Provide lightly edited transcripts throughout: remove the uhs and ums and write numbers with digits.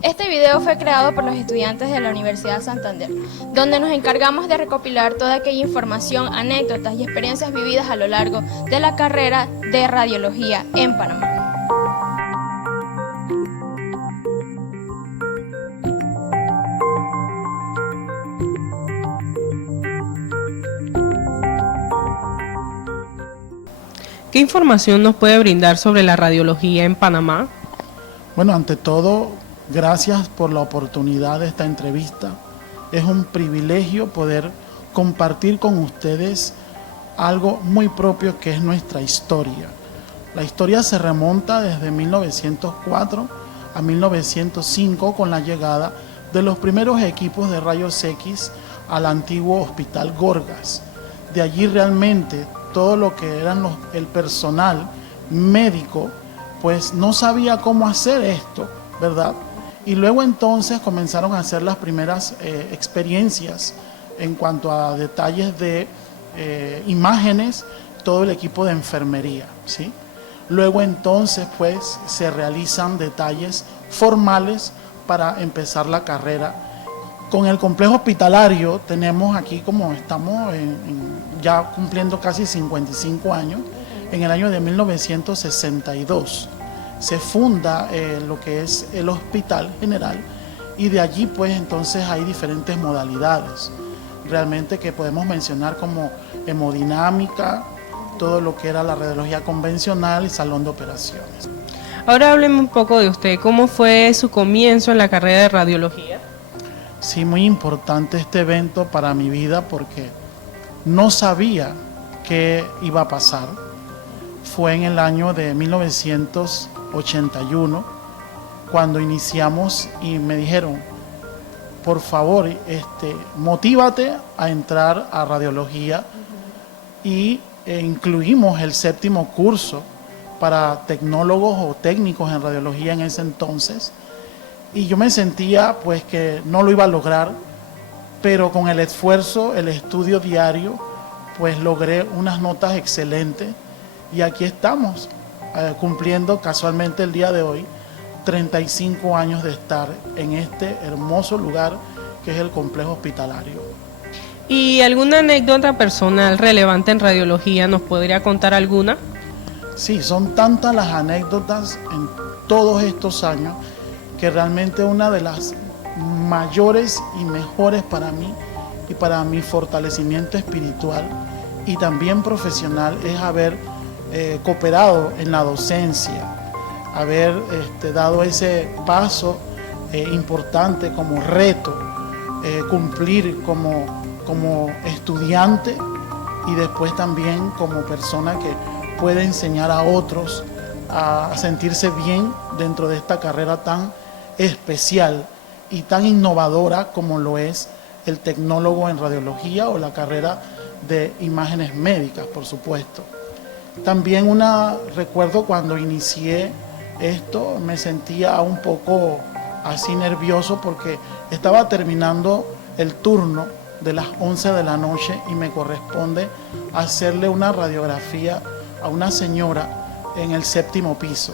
Este video fue creado por los estudiantes de la Universidad Santander, donde nos encargamos de recopilar toda aquella información, anécdotas y experiencias vividas a lo largo de la carrera de radiología en Panamá. ¿Qué información nos puede brindar sobre la radiología en Panamá? Bueno, ante todo, gracias por la oportunidad de esta entrevista. Es un privilegio poder compartir con ustedes algo muy propio que es nuestra historia. La historia se remonta desde 1904 a 1905 con la llegada de los primeros equipos de rayos X al antiguo Hospital Gorgas. De allí realmente todo lo que eran el personal médico pues no sabía cómo hacer esto, ¿verdad? Y luego entonces comenzaron a hacer las primeras experiencias en cuanto a detalles de imágenes, todo el equipo de enfermería, ¿sí? Luego entonces pues se realizan detalles formales para empezar la carrera. Con el complejo hospitalario tenemos aquí, como estamos ya cumpliendo casi 55 años, en el año de 1962 se funda lo que es el Hospital General, y de allí pues entonces hay diferentes modalidades realmente que podemos mencionar, como hemodinámica, todo lo que era la radiología convencional y salón de operaciones. Ahora hábleme un poco de usted, ¿cómo fue su comienzo en la carrera de radiología? Sí, muy importante este evento para mi vida porque no sabía qué iba a pasar. Fue en el año de 1981 cuando iniciamos y me dijeron, por favor, motívate a entrar a radiología, y incluimos el 7º curso para tecnólogos o técnicos en radiología en ese entonces. Y yo me sentía pues que no lo iba a lograr, pero con el esfuerzo, el estudio diario, pues logré unas notas excelentes, y aquí estamos cumpliendo casualmente el día de hoy 35 años de estar en este hermoso lugar que es el complejo hospitalario. ¿Y alguna anécdota personal relevante en radiología? ¿Nos podría contar alguna? Sí, son tantas las anécdotas en todos estos años que realmente una de las mayores y mejores para mí y para mi fortalecimiento espiritual y también profesional es haber cooperado en la docencia, haber dado ese paso importante como reto, cumplir como estudiante y después también como persona que puede enseñar a otros a sentirse bien dentro de esta carrera tan especial y tan innovadora como lo es el tecnólogo en radiología o la carrera de imágenes médicas, por supuesto. También recuerdo cuando inicié esto, me sentía un poco así nervioso porque estaba terminando el turno de las 11 de la noche y me corresponde hacerle una radiografía a una señora en el 7º piso.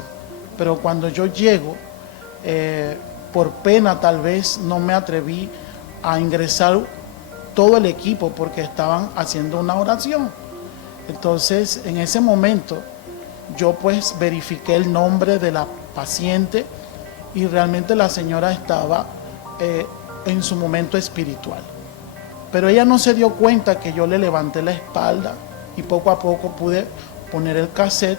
Pero cuando yo llego, por pena tal vez no me atreví a ingresar todo el equipo porque estaban haciendo una oración. Entonces en ese momento yo pues verifiqué el nombre de la paciente y realmente la señora estaba en su momento espiritual. Pero ella no se dio cuenta que yo le levanté la espalda y poco a poco pude poner el cassette,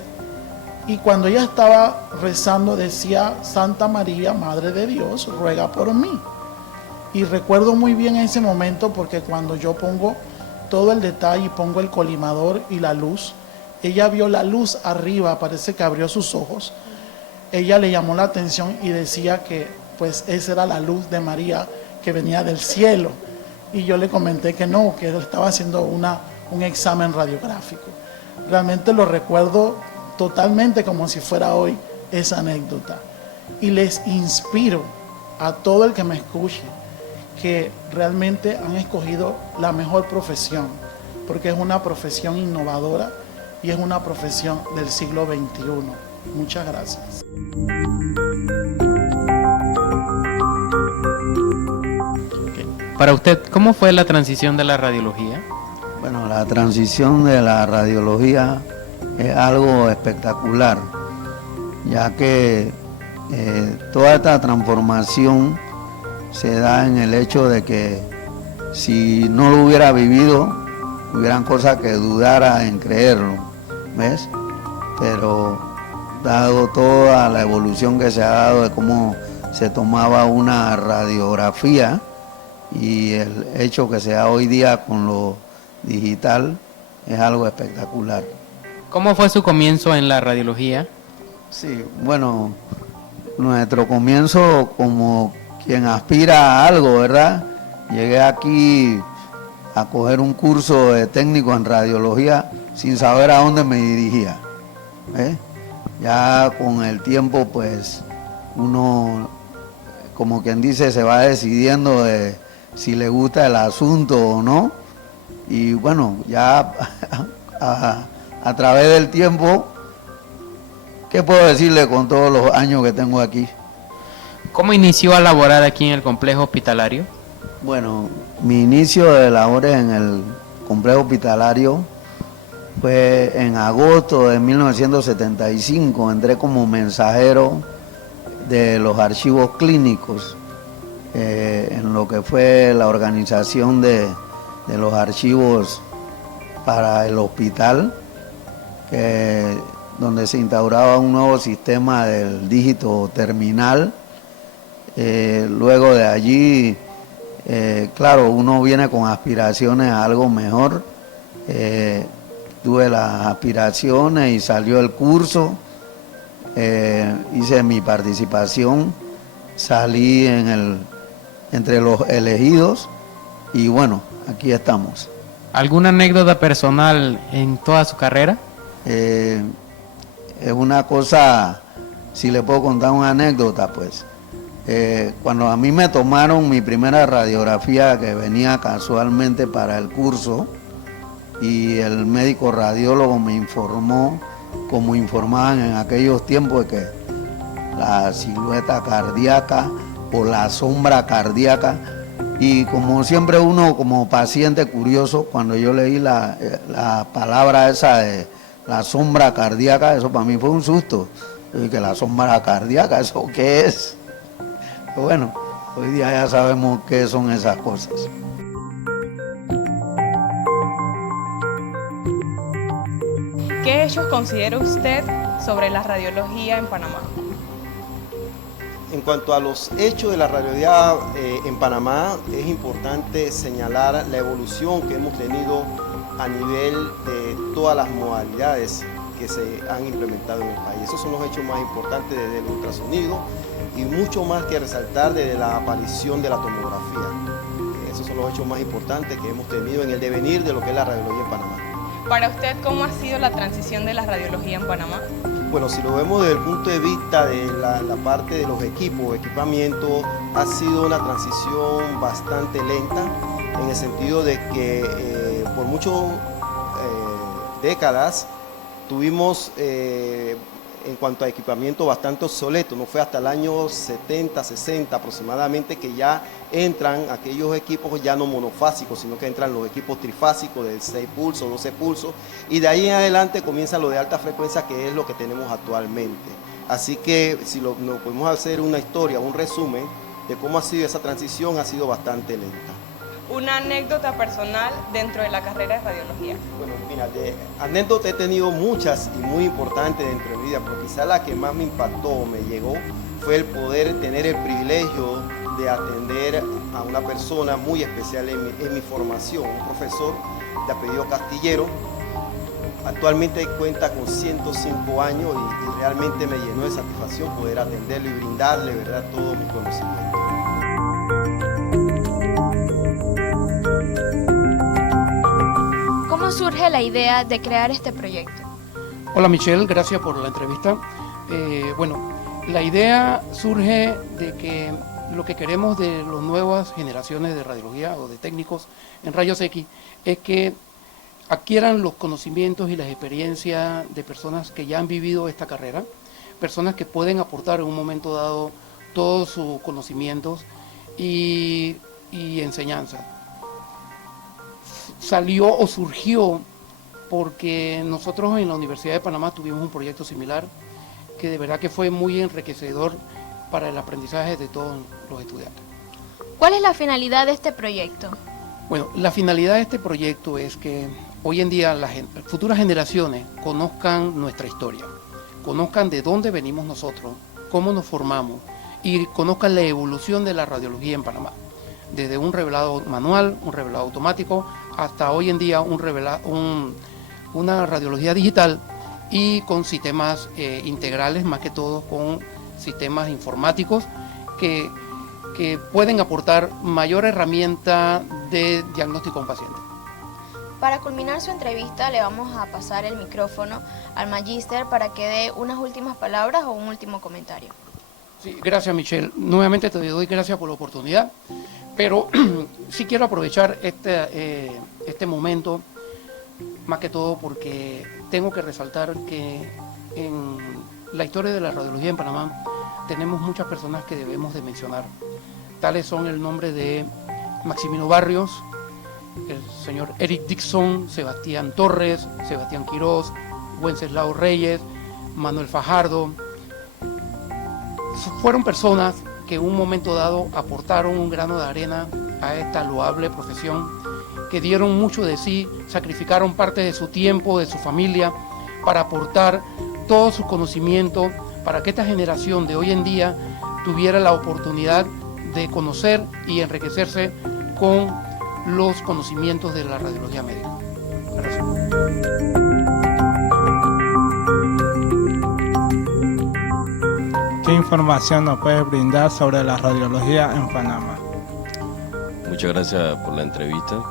y cuando ella estaba rezando decía: Santa María, Madre de Dios, ruega por mí. Y recuerdo muy bien ese momento porque cuando yo pongo todo el detalle y pongo el colimador y la luz, ella vio la luz arriba, parece que abrió sus ojos. Ella le llamó la atención y decía que pues esa era la luz de María que venía del cielo. Y yo le comenté que no, que él estaba haciendo un examen radiográfico. Realmente lo recuerdo totalmente como si fuera hoy esa anécdota. Y les inspiro a todo el que me escuche que realmente han escogido la mejor profesión, porque es una profesión innovadora y es una profesión del siglo XXI. Muchas gracias. Para usted, ¿cómo fue la transición de la radiología? Bueno, la transición de la radiología es algo espectacular, ya que toda esta transformación se da en el hecho de que si no lo hubiera vivido, hubieran cosas que dudara en creerlo, ¿ves? Pero dado toda la evolución que se ha dado de cómo se tomaba una radiografía y el hecho que se da hoy día con lo digital, es algo espectacular. ¿Cómo fue su comienzo en la radiología? Sí, bueno, nuestro comienzo como quien aspira a algo, ¿verdad? Llegué aquí a coger un curso de técnico en radiología sin saber a dónde me dirigía, ¿ves? Ya con el tiempo, pues, uno, como quien dice, se va decidiendo de si le gusta el asunto o no. Y bueno, ya a través del tiempo, ¿qué puedo decirle con todos los años que tengo aquí? ¿Cómo inició a laborar aquí en el complejo hospitalario? Bueno, mi inicio de labores en el complejo hospitalario fue en agosto de 1975. Entré como mensajero de los archivos clínicos en lo que fue la organización de los archivos para el hospital, donde se instauraba un nuevo sistema del dígito terminal. Luego de allí, claro, uno viene con aspiraciones a algo mejor. Tuve las aspiraciones y salió el curso, hice mi participación, salí entre los elegidos y bueno, aquí estamos. ¿Alguna anécdota personal en toda su carrera? Es una cosa, si le puedo contar una anécdota, pues. Cuando a mí me tomaron mi primera radiografía, que venía casualmente para el curso, y el médico radiólogo me informó, como informaban en aquellos tiempos, de que la silueta cardíaca o la sombra cardíaca, y como siempre uno como paciente curioso, cuando yo leí la palabra esa de la sombra cardíaca, eso para mí fue un susto. Yo dije, la sombra cardíaca, ¿eso qué es? Pero bueno, hoy día ya sabemos qué son esas cosas. ¿Qué hechos considera usted sobre la radiología en Panamá? En cuanto a los hechos de la radiología en Panamá, es importante señalar la evolución que hemos tenido a nivel de todas las modalidades que se han implementado en el país. Esos son los hechos más importantes desde el ultrasonido y mucho más que resaltar desde la aparición de la tomografía. Esos son los hechos más importantes que hemos tenido en el devenir de lo que es la radiología en Panamá. Para usted, ¿cómo ha sido la transición de la radiología en Panamá? Bueno, si lo vemos desde el punto de vista de la parte de los equipamiento, ha sido una transición bastante lenta, en el sentido de que por muchas décadas tuvimos en cuanto a equipamiento bastante obsoleto. No fue hasta el año 70, 60 aproximadamente que ya entran aquellos equipos ya no monofásicos, sino que entran los equipos trifásicos de 6 pulsos, 12 pulsos, y de ahí en adelante comienza lo de alta frecuencia, que es lo que tenemos actualmente. Así que si nos podemos hacer una historia, un resumen de cómo ha sido esa transición, ha sido bastante lenta. Una anécdota personal dentro de la carrera de radiología. Bueno, mira, de anécdotas he tenido muchas y muy importantes dentro de mi vida, pero quizá la que más me impactó, me llegó, fue el poder tener el privilegio de atender a una persona muy especial en mi formación, un profesor de apellido Castillero. Actualmente cuenta con 105 años y realmente me llenó de satisfacción poder atenderlo y brindarle, ¿verdad?, todo mi conocimiento. ¿Cómo surge la idea de crear este proyecto? Hola Michelle, gracias por la entrevista. Bueno, la idea surge de que lo que queremos de las nuevas generaciones de radiología o de técnicos en rayos X es que adquieran los conocimientos y las experiencias de personas que ya han vivido esta carrera, personas que pueden aportar en un momento dado todos sus conocimientos y y enseñanza. Salió o surgió porque nosotros en la Universidad de Panamá tuvimos un proyecto similar que de verdad que fue muy enriquecedor para el aprendizaje de todos los estudiantes. ¿Cuál es la finalidad de este proyecto? Bueno, la finalidad de este proyecto es que hoy en día las futuras generaciones conozcan nuestra historia, conozcan de dónde venimos nosotros, cómo nos formamos y conozcan la evolución de la radiología en Panamá. Desde un revelado manual, un revelado automático, hasta hoy en día una radiología digital y con sistemas integrales, más que todo con sistemas informáticos que pueden aportar mayor herramienta de diagnóstico a un paciente. Para culminar su entrevista le vamos a pasar el micrófono al magíster para que dé unas últimas palabras o un último comentario. Sí, gracias Michelle. Nuevamente te doy gracias por la oportunidad, pero sí quiero aprovechar este momento, más que todo porque tengo que resaltar que en la historia de la radiología en Panamá tenemos muchas personas que debemos de mencionar. Tales son el nombre de Maximino Barrios, el señor Eric Dixon, Sebastián Torres, Sebastián Quirós, Wenceslao Reyes, Manuel Fajardo. Fueron personas que en un momento dado aportaron un grano de arena a esta loable profesión, que dieron mucho de sí, sacrificaron parte de su tiempo, de su familia, para aportar todo su conocimiento, para que esta generación de hoy en día tuviera la oportunidad de conocer y enriquecerse con los conocimientos de la radiología médica. Gracias. ¿Qué información nos puedes brindar sobre la radiología en Panamá? Muchas gracias por la entrevista.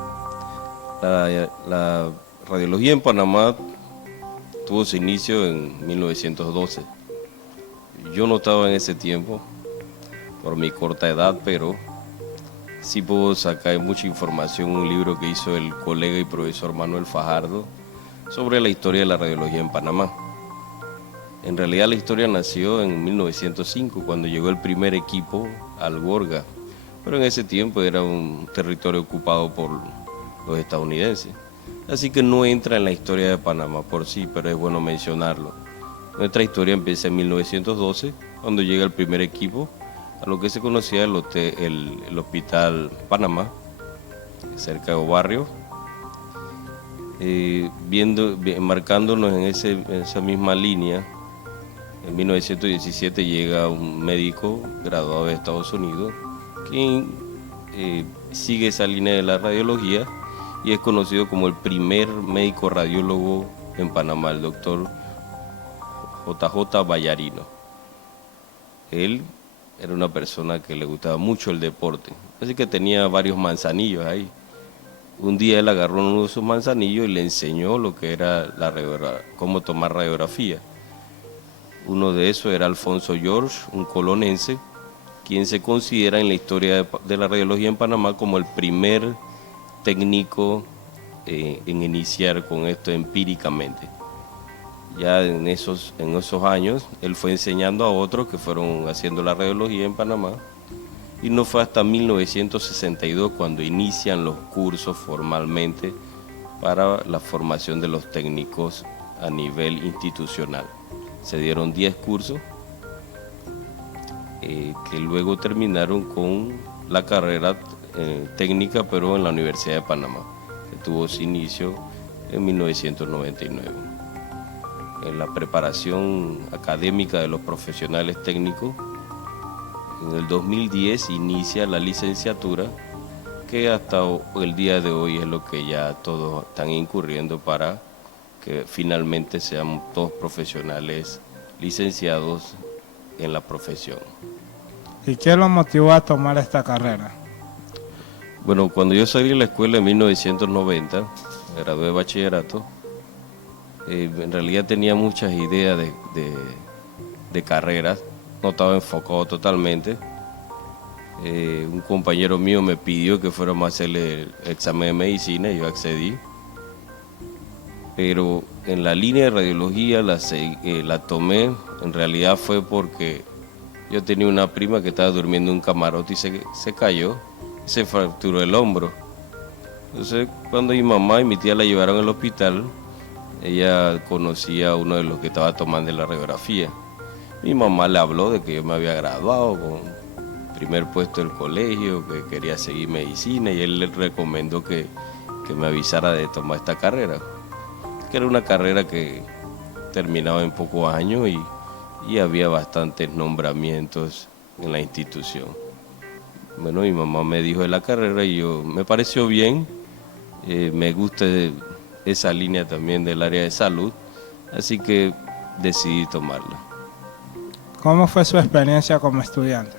La radiología en Panamá tuvo su inicio en 1912. Yo no estaba en ese tiempo por mi corta edad, pero sí puedo sacar mucha información, un libro que hizo el colega y profesor Manuel Fajardo sobre la historia de la radiología en Panamá. En realidad la historia nació en 1905, cuando llegó el primer equipo al Gorga, pero en ese tiempo era un territorio ocupado por los estadounidenses. Así que no entra en la historia de Panamá por sí, pero es bueno mencionarlo. Nuestra historia empieza en 1912, cuando llega el primer equipo a lo que se conocía el Hospital Panamá, cerca de Barrio, marcándonos en esa misma línea. En 1917 llega un médico graduado de Estados Unidos, quien sigue esa línea de la radiología y es conocido como el primer médico radiólogo en Panamá, el doctor JJ Vallarino. Él era una persona que le gustaba mucho el deporte, así que tenía varios manzanillos ahí. Un día él agarró uno de sus manzanillos y le enseñó lo que era cómo tomar radiografía. Uno de esos era Alfonso George, un colonense, quien se considera en la historia de la radiología en Panamá como el primer técnico en iniciar con esto empíricamente. Ya en esos años, él fue enseñando a otros que fueron haciendo la radiología en Panamá, y no fue hasta 1962 cuando inician los cursos formalmente para la formación de los técnicos a nivel institucional. Se dieron 10 cursos que luego terminaron con la carrera técnica, pero en la Universidad de Panamá, que tuvo su inicio en 1999. En la preparación académica de los profesionales técnicos, en el 2010 inicia la licenciatura, que hasta el día de hoy es lo que ya todos están incurriendo para que finalmente sean todos profesionales licenciados en la profesión. ¿Y qué lo motivó a tomar esta carrera? Bueno, cuando yo salí de la escuela en 1990, gradué de bachillerato, en realidad tenía muchas ideas de carreras, no estaba enfocado totalmente. Un compañero mío me pidió que fuéramos a hacerle el examen de medicina y yo accedí. Pero en la línea de radiología la tomé, en realidad fue porque yo tenía una prima que estaba durmiendo en un camarote y se cayó se fracturó el hombro. Entonces, cuando mi mamá y mi tía la llevaron al hospital, ella conocía a uno de los que estaba tomando la radiografía. Mi mamá le habló de que yo me había graduado con primer puesto del colegio, que quería seguir medicina, y él le recomendó que me avisara de tomar esta carrera, que era una carrera que terminaba en pocos años y había bastantes nombramientos en la institución. Bueno, mi mamá me dijo de la carrera y me pareció bien, me gusta esa línea también del área de salud, así que decidí tomarla. ¿Cómo fue su experiencia como estudiante?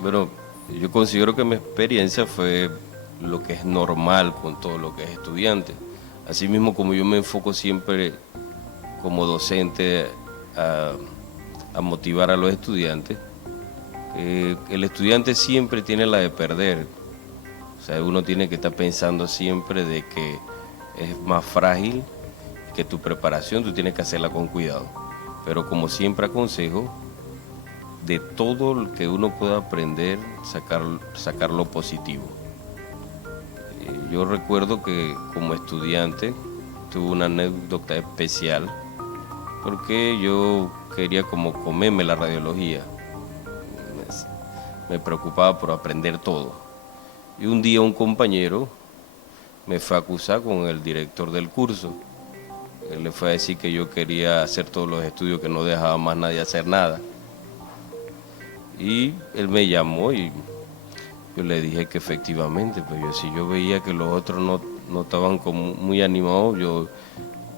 Bueno, yo considero que mi experiencia fue lo que es normal con todo lo que es estudiante. Asimismo, como yo me enfoco siempre como docente a motivar a los estudiantes, el estudiante siempre tiene la de perder. O sea, uno tiene que estar pensando siempre de que es más frágil, que tu preparación tú tienes que hacerla con cuidado. Pero como siempre aconsejo, de todo lo que uno pueda aprender, sacar lo positivo. Yo recuerdo que como estudiante tuve una anécdota especial porque yo quería como comerme la radiología. Me preocupaba por aprender todo. Y un día un compañero me fue a acusar con el director del curso. Él le fue a decir que yo quería hacer todos los estudios, que no dejaba más nadie hacer nada. Y él me llamó y yo le dije que efectivamente, pues si yo veía que los otros no estaban como muy animados, yo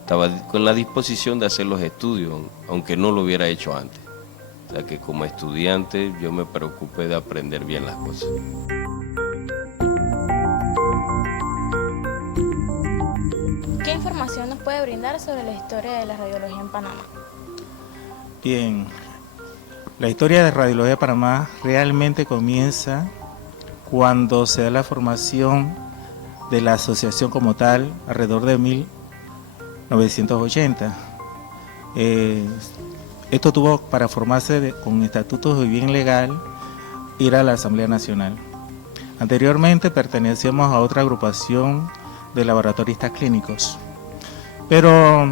estaba con la disposición de hacer los estudios, aunque no lo hubiera hecho antes. O sea que como estudiante yo me preocupé de aprender bien las cosas. ¿Qué información nos puede brindar sobre la historia de la radiología en Panamá? Bien, la historia de Radiología de Panamá realmente comienza cuando se da la formación de la asociación como tal, alrededor de 1980. Esto tuvo para formarse con estatutos de bien legal, ir a la Asamblea Nacional. Anteriormente pertenecíamos a otra agrupación de laboratoristas clínicos, pero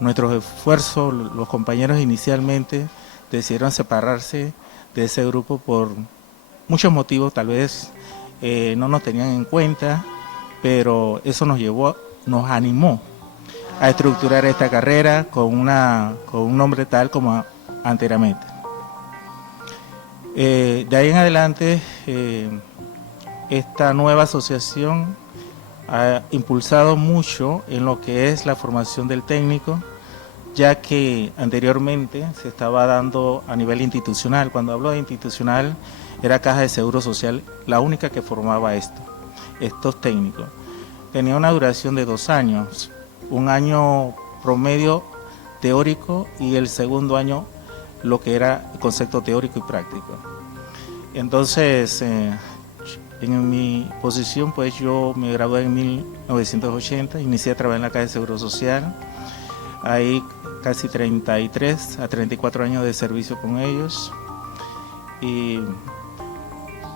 nuestros esfuerzos, los compañeros inicialmente decidieron separarse de ese grupo por muchos motivos, tal vez no nos tenían en cuenta, pero eso nos animó a estructurar esta carrera con un nombre tal como Anteramete. De ahí en adelante, esta nueva asociación ha impulsado mucho en lo que es la formación del técnico, ya que anteriormente se estaba dando a nivel institucional. Cuando hablo de institucional, era Caja de Seguro Social la única que formaba estos técnicos. Tenía una duración de 2 años, un año promedio teórico y el segundo año lo que era el concepto teórico y práctico. Entonces, en mi posición, pues yo me gradué en 1980, inicié a trabajar en la Caja de Seguro Social, ahí casi 33 a 34 años de servicio con ellos. Y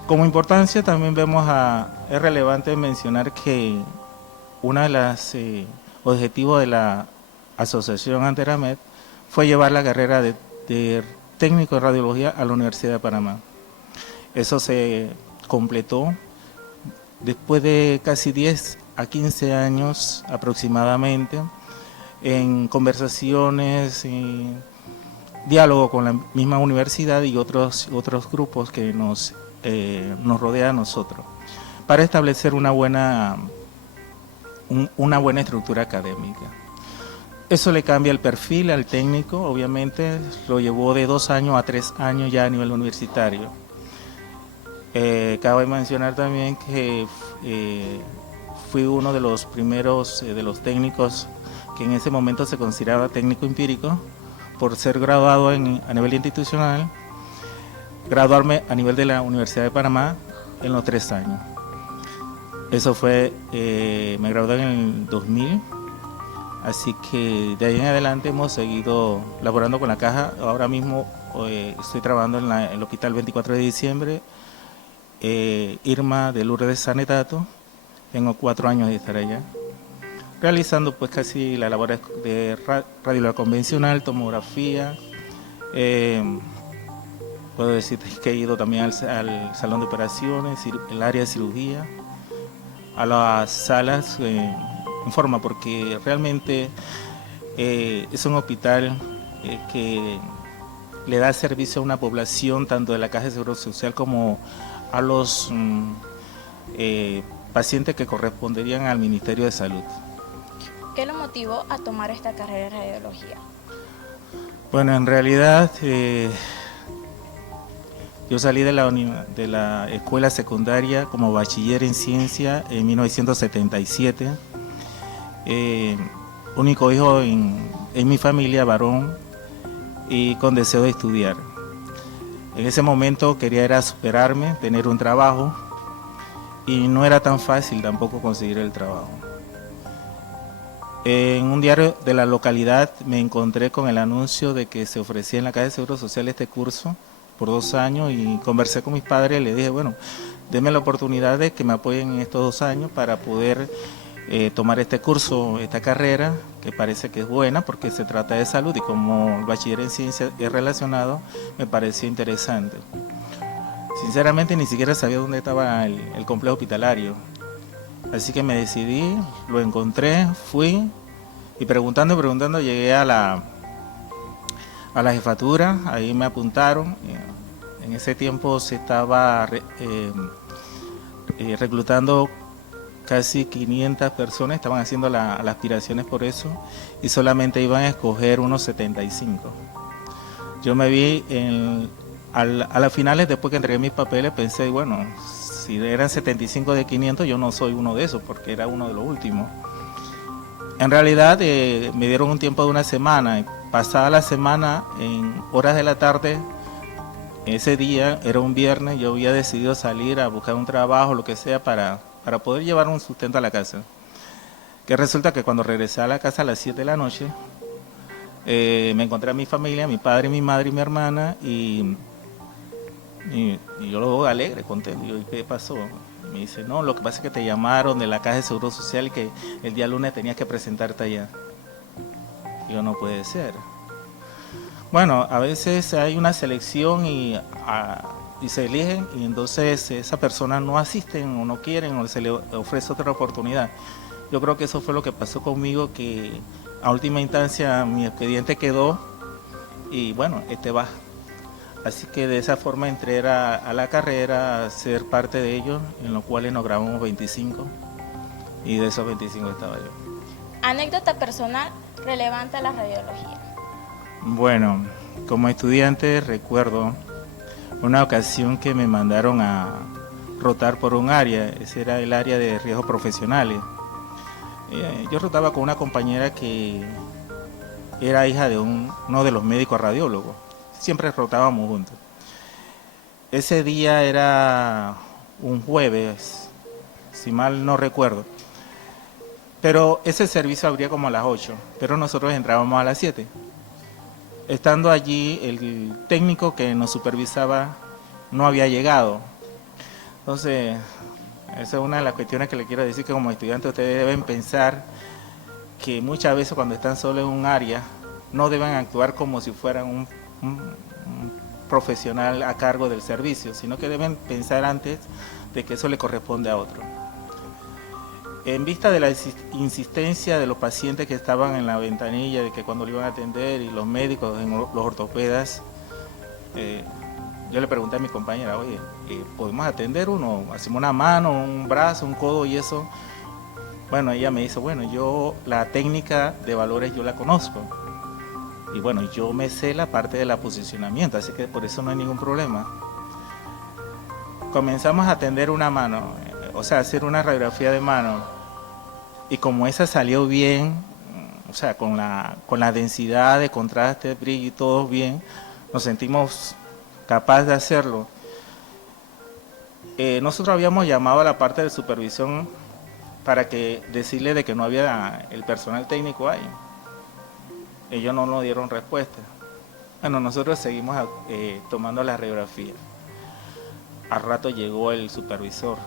como importancia también es relevante mencionar que uno de los objetivos de la asociación Anteramed fue llevar la carrera de técnico de radiología a la Universidad de Panamá. Eso se completó después de casi 10 a 15 años aproximadamente, en conversaciones y diálogo con la misma universidad y otros grupos que nos rodea a nosotros, para establecer una buena estructura académica. Eso le cambia el perfil al técnico, obviamente lo llevó de 2 años a 3 años ya a nivel universitario. Cabe mencionar también que fui uno de los primeros de los técnicos que en ese momento se consideraba técnico empírico, por ser graduado a nivel institucional, graduarme a nivel de la Universidad de Panamá en los 3 años. Eso fue, me gradué en el 2000, así que de ahí en adelante hemos seguido laborando con la caja. Ahora mismo estoy trabajando en el Hospital 24 de Diciembre, Irma de Lourdes Sanetato. Tengo 4 años de estar allá, realizando pues casi la labor de radiología convencional, tomografía. Puedo decirte que he ido también al salón de operaciones, el área de cirugía, a las salas en forma, porque realmente es un hospital que le da servicio a una población tanto de la Caja de Seguro Social como a los pacientes que corresponderían al Ministerio de Salud. ¿Qué lo motivó a tomar esta carrera de radiología? Bueno, en realidad yo salí de la escuela secundaria como bachiller en ciencia en 1977. Único hijo en mi familia, varón, y con deseo de estudiar. En ese momento quería era superarme, tener un trabajo, y no era tan fácil tampoco conseguir el trabajo. En un diario de la localidad me encontré con el anuncio de que se ofrecía en la Caja de Seguro Social este curso por 2 años, y conversé con mis padres y les dije, bueno, denme la oportunidad de que me apoyen en estos 2 años para poder tomar este curso, esta carrera, que parece que es buena porque se trata de salud, y como el bachiller en ciencia es relacionado, me pareció interesante. Sinceramente ni siquiera sabía dónde estaba el complejo hospitalario, así que me decidí, lo encontré, fui, y preguntando llegué a la jefatura. Ahí me apuntaron. En ese tiempo se estaba reclutando casi 500 personas, estaban haciendo las aspiraciones por eso, y solamente iban a escoger unos 75. Yo me vi a las finales, después que entregué mis papeles, pensé, bueno, si eran 75 de 500, yo no soy uno de esos, porque era uno de los últimos. En realidad me dieron un tiempo de 1 semana. Pasada la semana, en horas de la tarde, ese día era un viernes, yo había decidido salir a buscar un trabajo, lo que sea, para poder llevar un sustento a la casa. Que resulta que cuando regresé a la casa a las 7 de la noche, me encontré a mi familia, mi padre, mi madre y mi hermana, y yo lo veo alegre, contento. Y yo, ¿qué pasó? Y me dice, no, lo que pasa es que te llamaron de la Caja de Seguro Social y que el día lunes tenías que presentarte allá. Y yo, no puede ser. Bueno, a veces hay una selección y se eligen, y entonces esa persona no asisten o no quieren, o se le ofrece otra oportunidad. Yo creo que eso fue lo que pasó conmigo, que a última instancia mi expediente quedó y bueno, va. Así que de esa forma entré a la carrera a ser parte de ellos, en los cuales nos grabamos 25, y de esos 25 estaba yo. Anécdota personal relevante a la radiología. Bueno, como estudiante recuerdo una ocasión que me mandaron a rotar por un área, ese era el área de riesgos profesionales. Yo rotaba con una compañera que era hija de uno de los médicos radiólogos, siempre rotábamos juntos. Ese día era un jueves, si mal no recuerdo, pero ese servicio abría como a las 8, pero nosotros entrábamos a las 7. Estando allí, el técnico que nos supervisaba no había llegado. Entonces, esa es una de las cuestiones que le quiero decir, que como estudiantes ustedes deben pensar que muchas veces cuando están solo en un área, no deben actuar como si fueran un profesional a cargo del servicio, sino que deben pensar antes de que eso le corresponde a otro. En vista de la insistencia de los pacientes que estaban en la ventanilla, de que cuando lo iban a atender, y los médicos, los ortopedas, yo le pregunté a mi compañera, oye, ¿podemos atender uno? ¿Hacemos una mano, un brazo, un codo y eso? Bueno, ella me dice, bueno, yo la técnica de valores yo la conozco. Y bueno, yo me sé la parte de la posicionamiento, así que por eso no hay ningún problema. Comenzamos a atender una mano, o sea, hacer una radiografía de mano. Y como esa salió bien, o sea, con la densidad de contraste, brillo y todo bien, nos sentimos capaces de hacerlo. Nosotros habíamos llamado a la parte de supervisión para decirle de que no había el personal técnico ahí. Ellos no nos dieron respuesta. Bueno, nosotros seguimos tomando la radiografía. al rato llegó el supervisor.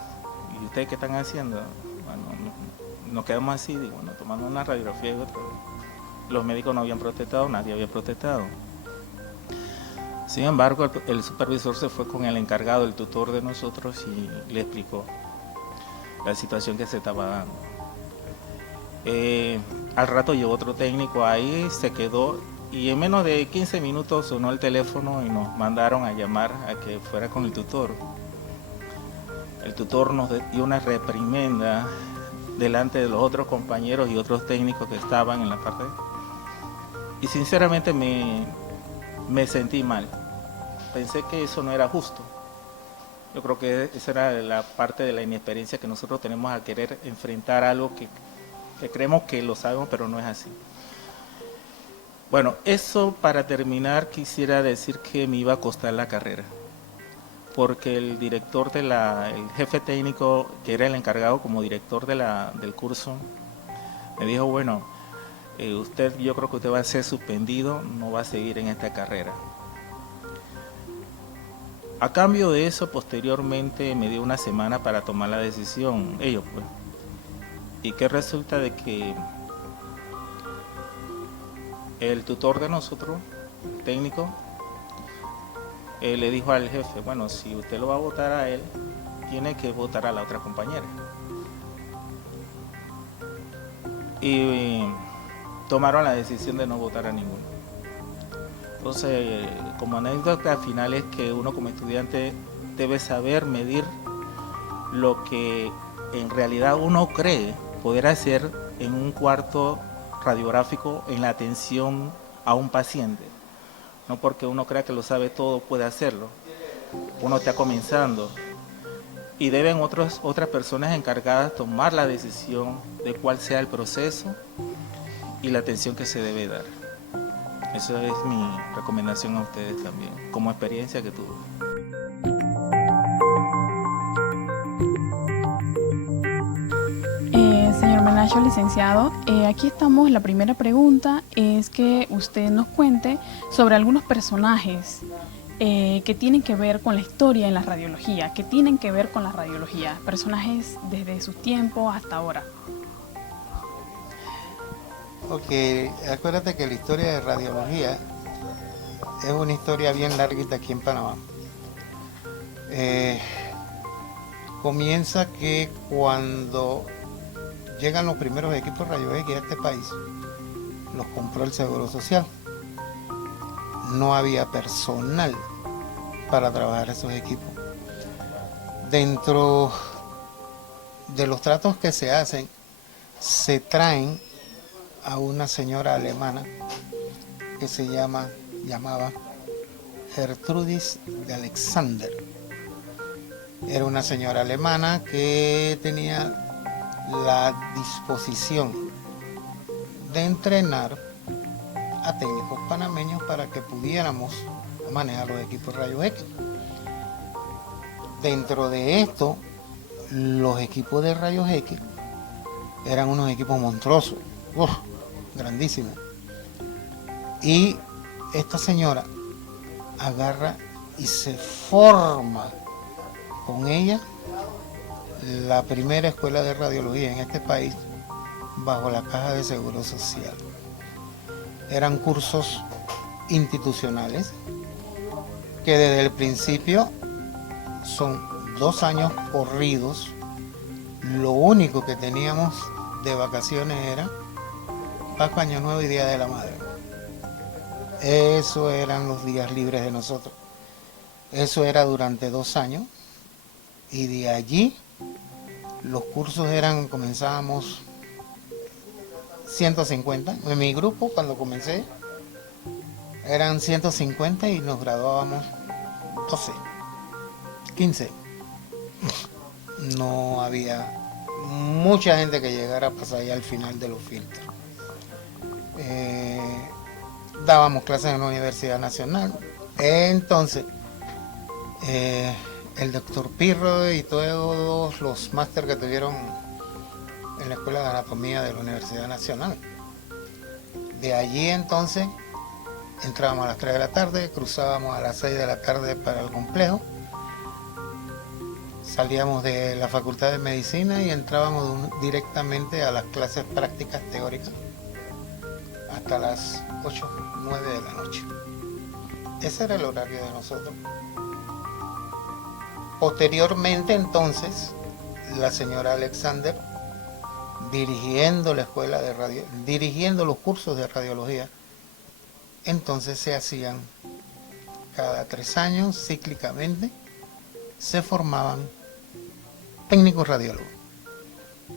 ¿Y ustedes qué están haciendo? Bueno, nos quedamos así, digo, bueno, tomando una radiografía y otra. Los médicos no habían protestado, nadie había protestado. Sin embargo, el supervisor se fue con el encargado, el tutor de nosotros, y le explicó la situación que se estaba dando. Al rato llegó otro técnico ahí, se quedó, y en menos de 15 minutos sonó el teléfono y nos mandaron a llamar a que fuera con el tutor. El tutor nos dio una reprimenda delante de los otros compañeros y otros técnicos que estaban en la parte. Y sinceramente me sentí mal. Pensé que eso no era justo. Yo creo que esa era la parte de la inexperiencia que nosotros tenemos al querer enfrentar algo que creemos que lo sabemos, pero no es así. Bueno, eso para terminar quisiera decir que me iba a costar la carrera, porque el director el jefe técnico, que era el encargado como director del curso, me dijo, bueno, yo creo que usted va a ser suspendido, no va a seguir en esta carrera. A cambio de eso, posteriormente me dio una semana para tomar la decisión, ellos pues. Y que resulta de que el tutor de nosotros, el técnico, le dijo al jefe, bueno, si usted lo va a votar a él, tiene que votar a la otra compañera. Y tomaron la decisión de no votar a ninguno. Entonces, como anécdota final es que uno como estudiante debe saber medir lo que en realidad uno cree poder hacer en un cuarto radiográfico en la atención a un paciente. No porque uno crea que lo sabe todo puede hacerlo. Uno está comenzando y deben otras personas encargadas tomar la decisión de cuál sea el proceso y la atención que se debe dar. Esa es mi recomendación a ustedes también, como experiencia que tuve. Señor Menacho, licenciado, aquí estamos. La primera pregunta es que usted nos cuente sobre algunos personajes que tienen que ver con la historia en la radiología, personajes desde sus tiempos hasta ahora. Ok, acuérdate que la historia de radiología es una historia bien larguita aquí en Panamá. Comienza que cuando llegan los primeros equipos rayos X a este país, los compró el Seguro Social. No había personal para trabajar esos equipos. Dentro de los tratos que se hacen, se traen a una señora alemana que se llamaba Gertrudis de Alexander. Era una señora alemana que tenía la disposición de entrenar a técnicos panameños para que pudiéramos manejar los equipos rayos X. Dentro de esto, los equipos de rayos X eran unos equipos monstruosos, grandísimos. Y esta señora agarra y se forma con ella la primera escuela de radiología en este país bajo la Caja de Seguro Social. Eran cursos institucionales que desde el principio son 2 años corridos. Lo único que teníamos de vacaciones era Pascua, Año Nuevo y Día de la Madre. Eso eran los días libres de nosotros. Eso era durante 2 años y de allí los cursos comenzábamos 150. En mi grupo cuando comencé eran 150 y nos graduábamos 12, 15. No había mucha gente que llegara a pasar ya al final de los filtros. Dábamos clases en la Universidad Nacional. Entonces, el doctor Pirro y todos los máster que tuvieron en la Escuela de Anatomía de la Universidad Nacional. De allí entonces entrábamos a las 3 de la tarde, cruzábamos a las 6 de la tarde para el complejo Salíamos de la Facultad de Medicina y entrábamos directamente a las clases prácticas teóricas hasta las 8, 9 de la noche. Ese era el horario de nosotros. Posteriormente, entonces, la señora Alexander, dirigiendo la escuela de radio, dirigiendo los cursos de radiología, entonces se hacían cada 3 años, cíclicamente, se formaban técnicos radiólogos.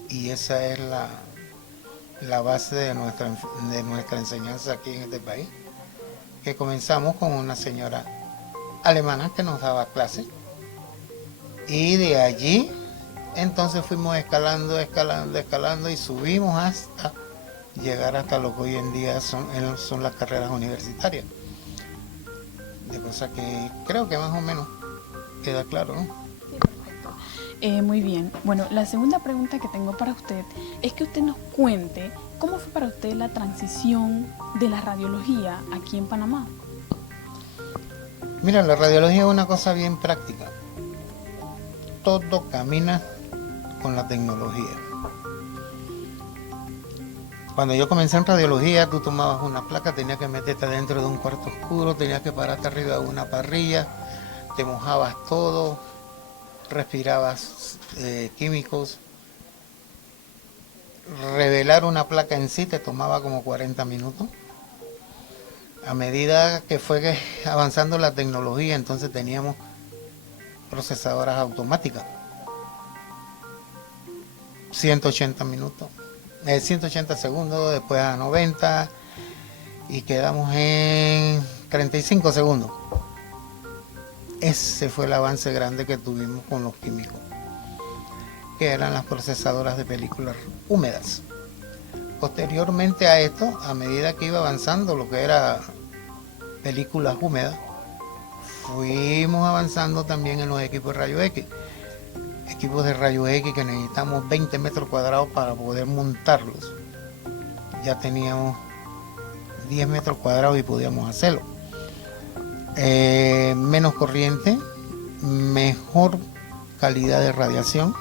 Y esa es la base de nuestra enseñanza aquí en este país, que comenzamos con una señora alemana que nos daba clases, y de allí entonces fuimos escalando y subimos hasta llegar hasta lo que hoy en día son las carreras universitarias. De cosas que creo que más o menos queda claro, ¿no? Sí, perfecto. Muy bien. Bueno, la segunda pregunta que tengo para usted es que usted nos cuente cómo fue para usted la transición de la radiología aquí en Panamá. Mira, la radiología es una cosa bien práctica. Todo camina con la tecnología. Cuando yo comencé en radiología, tú tomabas una placa, tenías que meterte dentro de un cuarto oscuro, tenías que pararte arriba de una parrilla, te mojabas todo, respirabas químicos. Revelar una placa en sí te tomaba como 40 minutos. A medida que fue avanzando la tecnología, entonces teníamos procesadoras automáticas. 180 minutos, 180 segundos, después a 90 y quedamos en 35 segundos. Ese fue el avance grande que tuvimos con los químicos, que eran las procesadoras de películas húmedas. Posteriormente a esto, a medida que iba avanzando lo que era películas húmedas, fuimos avanzando también en los equipos de rayos X. Equipos de rayos X que necesitamos 20 metros cuadrados para poder montarlos. Ya teníamos 10 metros cuadrados y podíamos hacerlo. Menos corriente, mejor calidad de radiación,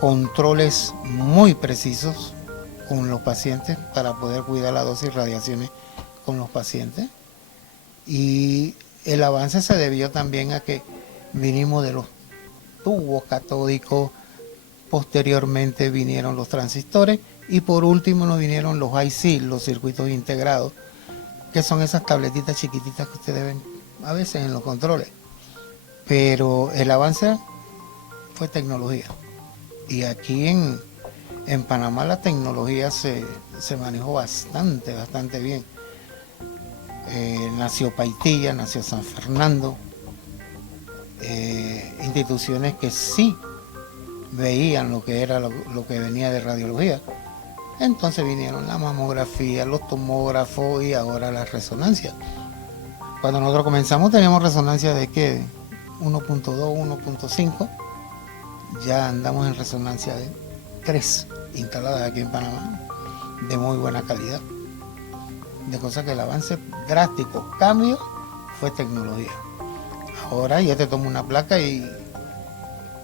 controles muy precisos con los pacientes para poder cuidar la dosis de radiaciones con los pacientes. Y el avance se debió también a que vinimos de los tubos catódicos, posteriormente vinieron los transistores y por último nos vinieron los IC, los circuitos integrados, que son esas tabletitas chiquititas que ustedes ven a veces en los controles. Pero el avance fue tecnología. Y aquí en Panamá la tecnología se manejó bastante bien. Nació Paitilla, nació San Fernando, instituciones que sí veían lo que era lo que venía de radiología. Entonces vinieron la mamografía, los tomógrafos y ahora la resonancia. Cuando nosotros comenzamos teníamos resonancia de ¿qué? 1.2, 1.5. Ya andamos en resonancia de 3 instaladas aquí en Panamá, de muy buena calidad. De cosas que el avance drástico, cambio, fue tecnología. Ahora yo te tomo una placa y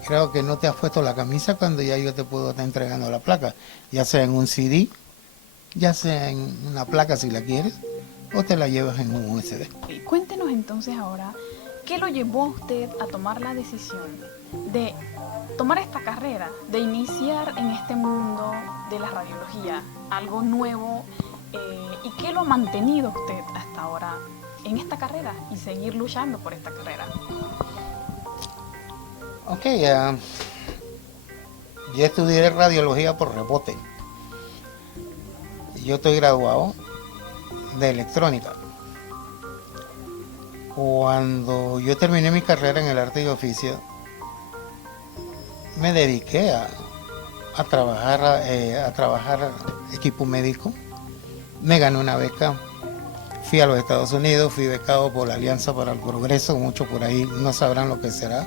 creo que no te has puesto la camisa cuando ya yo te puedo estar entregando la placa, ya sea en un CD, ya sea en una placa si la quieres, o te la llevas en un USB. Cuéntenos entonces ahora, ¿qué lo llevó a usted a tomar la decisión de tomar esta carrera, de iniciar en este mundo de la radiología, algo nuevo, y qué lo ha mantenido usted hasta ahora en esta carrera y seguir luchando por esta carrera? Ok, yo estudié radiología por rebote. Yo estoy graduado de electrónica. Cuando yo terminé mi carrera en el arte y oficio, me dediqué a trabajar equipo médico. Me gané una beca, fui a los Estados Unidos, fui becado por la Alianza para el Progreso, muchos por ahí no sabrán lo que será.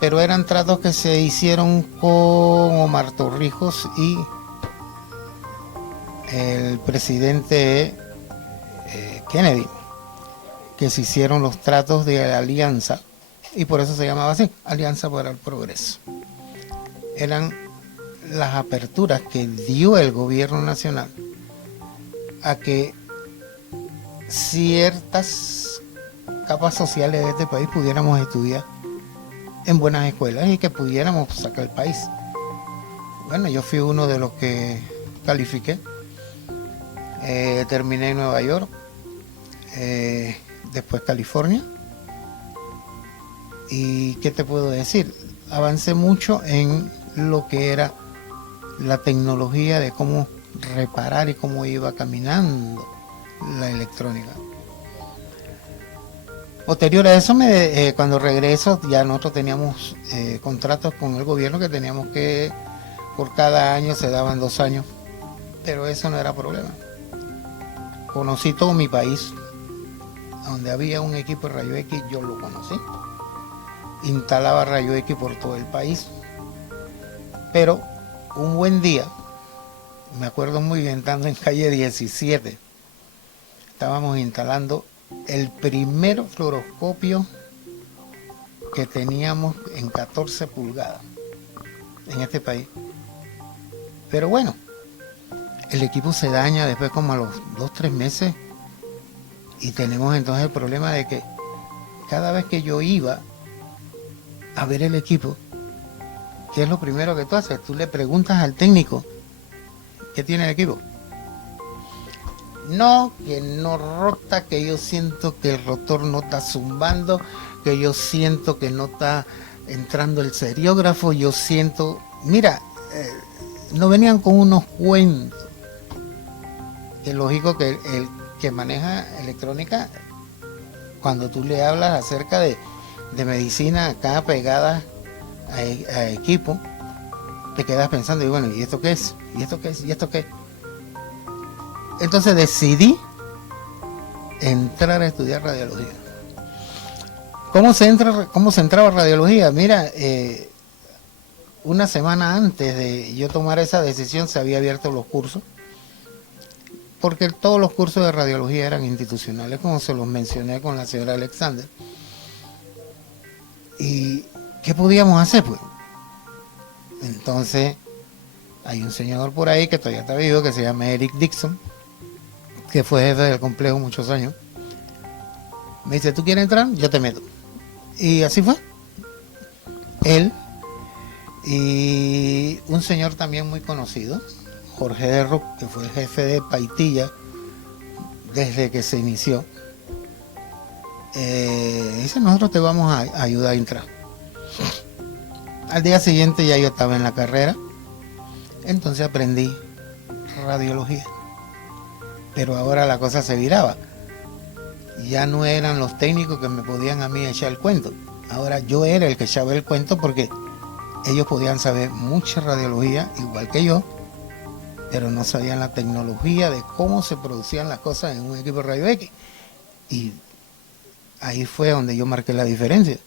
Pero eran tratos que se hicieron con Omar Torrijos y el presidente Kennedy, que se hicieron los tratos de la alianza y por eso se llamaba así, Alianza para el Progreso. Eran las aperturas que dio el gobierno nacional a que ciertas capas sociales de este país pudiéramos estudiar en buenas escuelas y que pudiéramos sacar el país. Bueno, yo fui uno de los que califiqué. Terminé en Nueva York, después California. ¿Y qué te puedo decir? Avancé mucho en lo que era la tecnología de cómo reparar y cómo iba caminando la electrónica. Posterior a eso, cuando regreso, ya nosotros teníamos contratos con el gobierno que teníamos que, por cada año se daban 2 años, pero eso no era problema. Conocí todo mi país, donde había un equipo de rayo X, yo lo conocí. Instalaba rayo X por todo el país. Pero un buen día, me acuerdo muy bien, estando en calle 17, estábamos instalando el primer fluoroscopio que teníamos en 14 pulgadas en este país. Pero bueno, el equipo se daña después como a los 2-3 meses y tenemos entonces el problema de que cada vez que yo iba a ver el equipo, ¿qué es lo primero que tú haces? Tú le preguntas al técnico, ¿qué tiene el equipo? No, que no rota, que yo siento que el rotor no está zumbando, que yo siento que no está entrando el seriógrafo, yo siento... Mira, no venían con unos cuentos. Es lógico que el que maneja electrónica, cuando tú le hablas acerca de medicina acá pegada a equipo, te quedas pensando, y bueno, ¿y esto qué es? ¿Y esto qué es? ¿Y esto qué es? Entonces decidí entrar a estudiar radiología. ¿Cómo se entraba a radiología? Mira, una semana antes de yo tomar esa decisión se había abierto los cursos, porque todos los cursos de radiología eran institucionales, como se los mencioné con la señora Alexander. ¿Y qué podíamos hacer, pues? Entonces, hay un señor por ahí que todavía está vivo, que se llama Eric Dixon, que fue jefe del complejo muchos años. Me dice, ¿tú quieres entrar? Yo te meto. Y así fue. Él y un señor también muy conocido, Jorge Derro, que fue el jefe de Paitilla desde que se inició. Dice, nosotros te vamos a ayudar a entrar. Al día siguiente ya yo estaba en la carrera, entonces aprendí radiología. Pero ahora la cosa se viraba. Ya no eran los técnicos que me podían a mí echar el cuento. Ahora yo era el que echaba el cuento porque ellos podían saber mucha radiología, igual que yo, pero no sabían la tecnología de cómo se producían las cosas en un equipo de rayo X. Y ahí fue donde yo marqué la diferencia.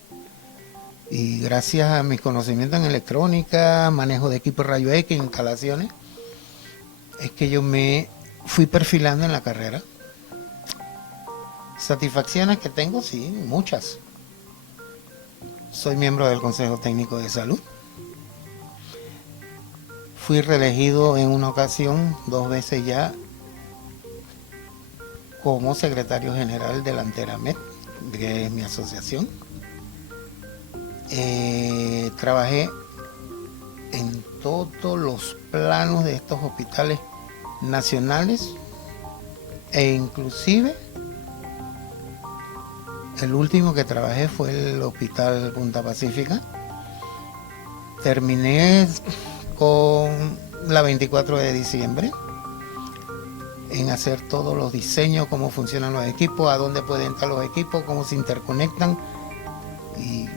Y gracias a mis conocimientos en electrónica, manejo de equipos de rayo X, instalaciones, es que yo me fui perfilando en la carrera. Satisfacciones que tengo, sí, muchas. Soy miembro del Consejo Técnico de Salud. Fui reelegido en una ocasión, 2 veces ya, como secretario general de la Anteramed, que es mi asociación. Trabajé en todos los planos de estos hospitales nacionales e inclusive el último que trabajé fue el Hospital Punta Pacífica. Terminé con la 24 de diciembre en hacer todos los diseños, cómo funcionan los equipos, a dónde pueden entrar los equipos, cómo se interconectan, y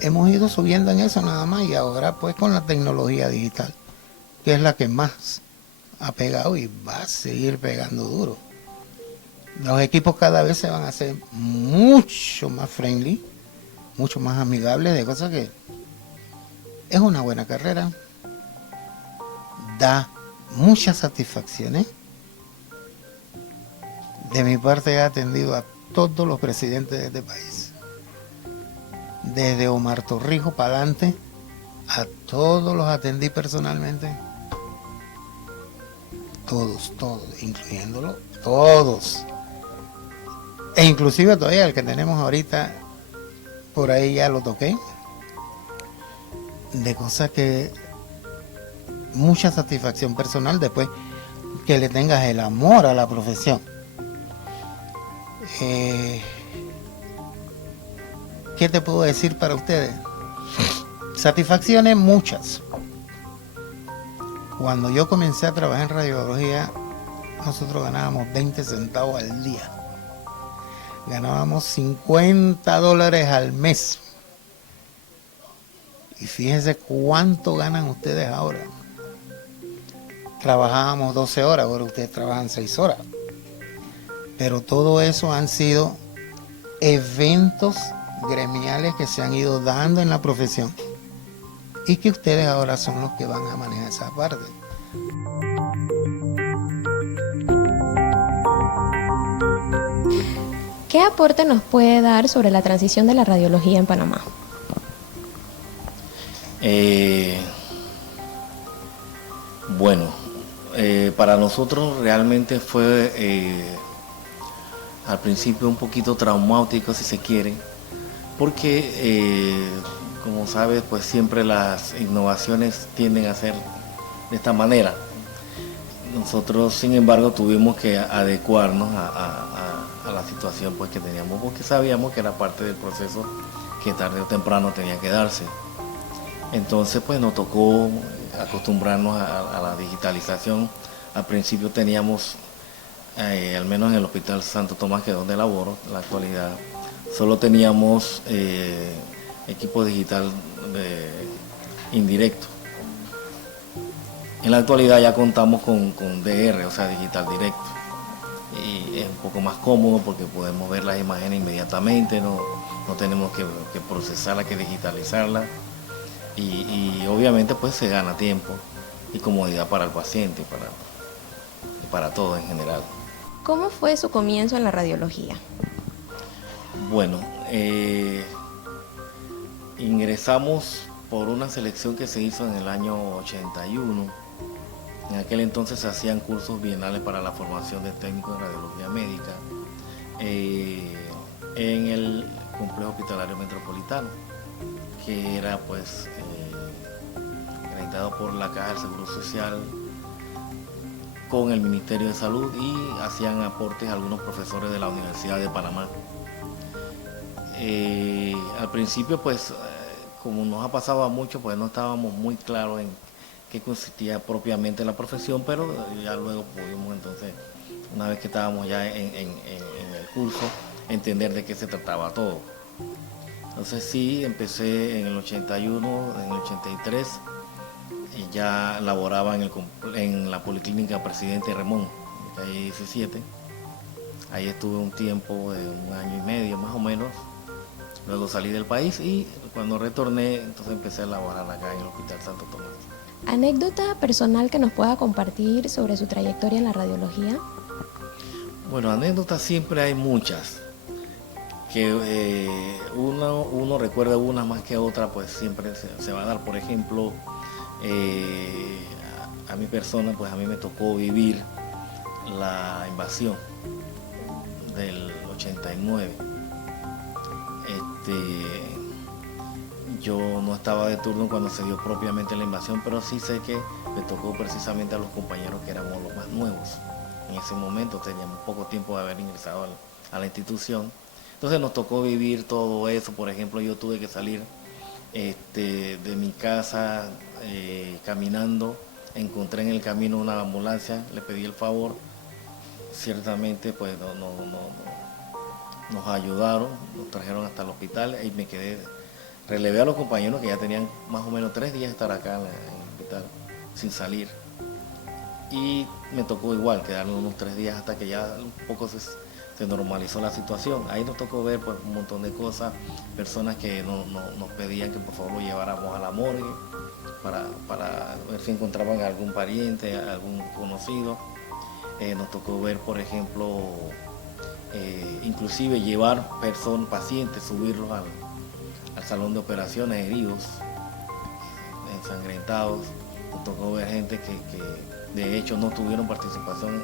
hemos ido subiendo en eso nada más, y ahora pues con la tecnología digital, que es la que más ha pegado y va a seguir pegando duro. Los equipos cada vez se van a hacer mucho más friendly, mucho más amigables, de cosas que es una buena carrera, da muchas satisfacciones. De mi parte he atendido a todos los presidentes de este país, desde Omar Torrijos para adelante, a todos los atendí personalmente. Todos, incluyéndolo, todos. E inclusive todavía el que tenemos ahorita, por ahí ya lo toqué. De cosas que mucha satisfacción personal después que le tengas el amor a la profesión. ¿Qué te puedo decir para ustedes? Satisfacciones muchas. Cuando yo comencé a trabajar en radiología, nosotros ganábamos 20 centavos al día. Ganábamos $50 al mes. Y fíjense cuánto ganan ustedes ahora. Trabajábamos 12 horas, ahora ustedes trabajan 6 horas. Pero todo eso han sido eventos gremiales que se han ido dando en la profesión y que ustedes ahora son los que van a manejar esa parte. ¿Qué aporte nos puede dar sobre la transición de la radiología en Panamá? Para nosotros realmente fue al principio un poquito traumático, si se quiere, porque como sabes, pues siempre las innovaciones tienden a ser de esta manera. Nosotros, sin embargo, tuvimos que adecuarnos a la situación pues que teníamos, porque sabíamos que era parte del proceso que tarde o temprano tenía que darse. Entonces, pues nos tocó acostumbrarnos a la digitalización. Al principio teníamos, al menos en el Hospital Santo Tomás, que es donde laboro, en la actualidad, solo teníamos equipo digital indirecto. En la actualidad ya contamos con DR, o sea, digital directo. Y es un poco más cómodo porque podemos ver las imágenes inmediatamente, no tenemos que procesarla, que digitalizarla. Y obviamente pues se gana tiempo y comodidad para el paciente y para todo en general. ¿Cómo fue su comienzo en la radiología? Bueno, ingresamos por una selección que se hizo en el año 81. En aquel entonces se hacían cursos bienales para la formación de técnicos de radiología médica en el complejo hospitalario metropolitano, que era pues acreditado por la Caja del Seguro Social con el Ministerio de Salud, y hacían aportes a algunos profesores de la Universidad de Panamá. Al principio pues como nos ha pasado a muchos, pues no estábamos muy claros en qué consistía propiamente la profesión, pero ya luego pudimos entonces, una vez que estábamos ya en el curso, entender de qué se trataba todo. Entonces sí, empecé en el 81, en el 83, y ya laboraba en la Policlínica Presidente Remón, de calle 17. Ahí estuve un tiempo de 1 año y medio más o menos. Luego salí del país y cuando retorné, entonces empecé a laborar acá en el Hospital Santo Tomás. ¿Anécdota personal que nos pueda compartir sobre su trayectoria en la radiología? Bueno, anécdotas siempre hay muchas. Que uno recuerda una más que otra, pues siempre se va a dar. Por ejemplo, a mi persona, pues a mí me tocó vivir la invasión del 89. Yo no estaba de turno cuando se dio propiamente la invasión, pero sí sé que me tocó precisamente a los compañeros que éramos los más nuevos. En ese momento teníamos poco tiempo de haber ingresado a la institución. Entonces nos tocó vivir todo eso. Por ejemplo, yo tuve que salir de mi casa caminando. Encontré en el camino una ambulancia, le pedí el favor. Ciertamente pues nos ayudaron, nos trajeron hasta el hospital y me quedé, relevé a los compañeros que ya tenían más o menos 3 días de estar acá en el hospital sin salir. Y me tocó igual quedarme unos 3 días hasta que ya un poco se normalizó la situación. Ahí nos tocó ver pues, un montón de cosas, personas que nos pedían que por favor lo lleváramos a la morgue para ver si encontraban algún pariente, algún conocido. Nos tocó ver, por ejemplo, inclusive llevar pacientes, subirlos al salón de operaciones, heridos, ensangrentados. Nos tocó ver gente que de hecho no tuvieron participación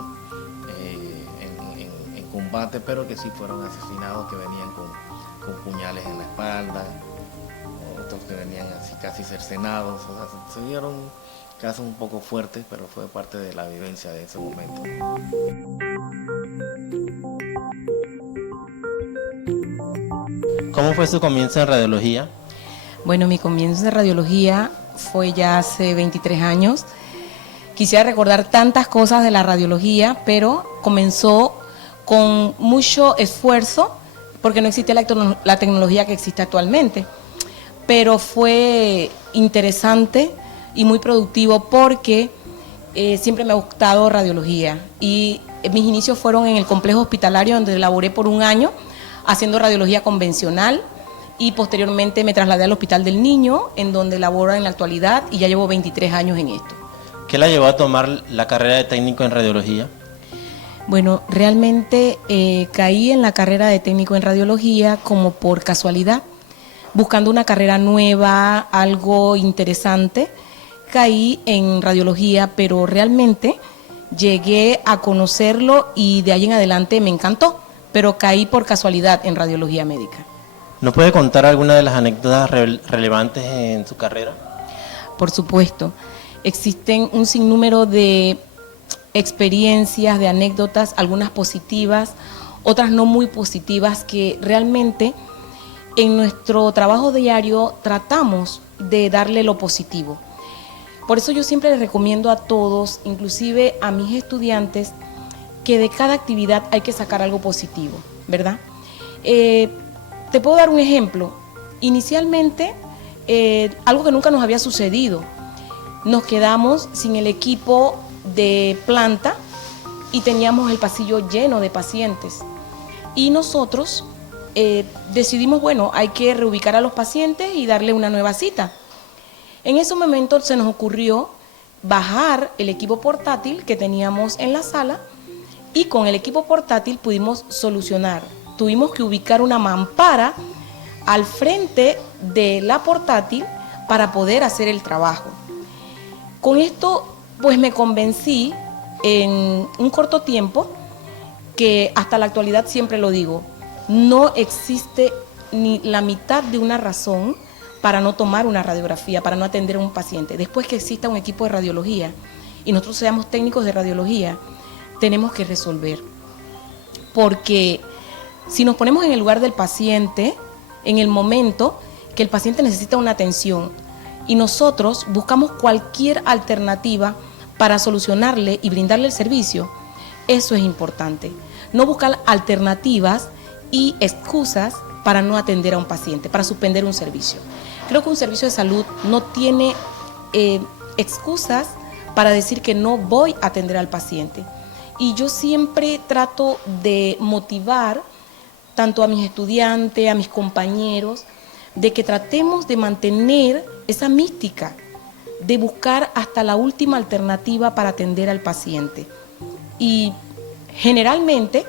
en combate, pero que sí fueron asesinados, que venían con puñales en la espalda, otros que venían así casi cercenados. O sea, se dieron casos un poco fuertes, pero fue parte de la vivencia de ese momento. ¿Cómo fue su comienzo en radiología? Bueno, mi comienzo de radiología fue ya hace 23 años. Quisiera recordar tantas cosas de la radiología, pero comenzó con mucho esfuerzo, porque no existía la tecnología que existe actualmente. Pero fue interesante y muy productivo porque siempre me ha gustado radiología. Y mis inicios fueron en el complejo hospitalario, donde laboré por un año haciendo radiología convencional, y posteriormente me trasladé al Hospital del Niño, en donde laboro en la actualidad, y ya llevo 23 años en esto. ¿Qué la llevó a tomar la carrera de técnico en radiología? Bueno, realmente caí en la carrera de técnico en radiología como por casualidad, buscando una carrera nueva, algo interesante. Caí en radiología, pero realmente llegué a conocerlo y de ahí en adelante me encantó, pero caí por casualidad en radiología médica. ¿Nos puede contar alguna de las anécdotas relevantes en su carrera? Por supuesto, existen un sinnúmero de experiencias, de anécdotas, algunas positivas, otras no muy positivas, que realmente en nuestro trabajo diario tratamos de darle lo positivo. Por eso yo siempre les recomiendo a todos, inclusive a mis estudiantes, que de cada actividad hay que sacar algo positivo, ¿verdad? Te puedo dar un ejemplo. Inicialmente, algo que nunca nos había sucedido, nos quedamos sin el equipo de planta y teníamos el pasillo lleno de pacientes. Y nosotros decidimos, bueno, hay que reubicar a los pacientes y darle una nueva cita. En ese momento se nos ocurrió bajar el equipo portátil que teníamos en la sala, y con el equipo portátil pudimos solucionar. Tuvimos que ubicar una mampara al frente de la portátil para poder hacer el trabajo. Con esto pues me convencí en un corto tiempo que hasta la actualidad siempre lo digo, no existe ni la mitad de una razón para no tomar una radiografía, para no atender a un paciente. Después que exista un equipo de radiología y nosotros seamos técnicos de radiología, tenemos que resolver. Porque si nos ponemos en el lugar del paciente, en el momento que el paciente necesita una atención y nosotros buscamos cualquier alternativa para solucionarle y brindarle el servicio, eso es importante. No buscar alternativas y excusas para no atender a un paciente, para suspender un servicio. Creo que un servicio de salud no tiene excusas para decir que no voy a atender al paciente. Y yo siempre trato de motivar tanto a mis estudiantes, a mis compañeros, de que tratemos de mantener esa mística, de buscar hasta la última alternativa para atender al paciente. Y generalmente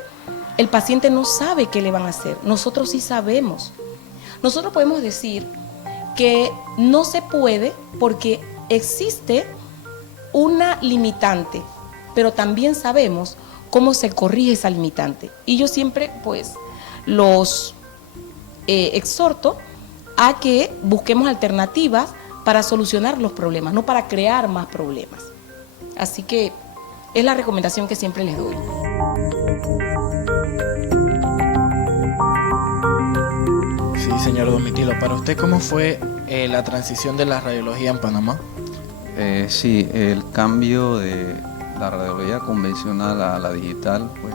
el paciente no sabe qué le van a hacer, nosotros sí sabemos. Nosotros podemos decir que no se puede porque existe una limitante, pero también sabemos cómo se corrige esa limitante. Y yo siempre pues los exhorto a que busquemos alternativas para solucionar los problemas, no para crear más problemas. Así que es la recomendación que siempre les doy. Sí, señor Domitilo, para usted, ¿cómo fue la transición de la radiología en Panamá? Sí, el cambio de la radiología convencional a la digital, pues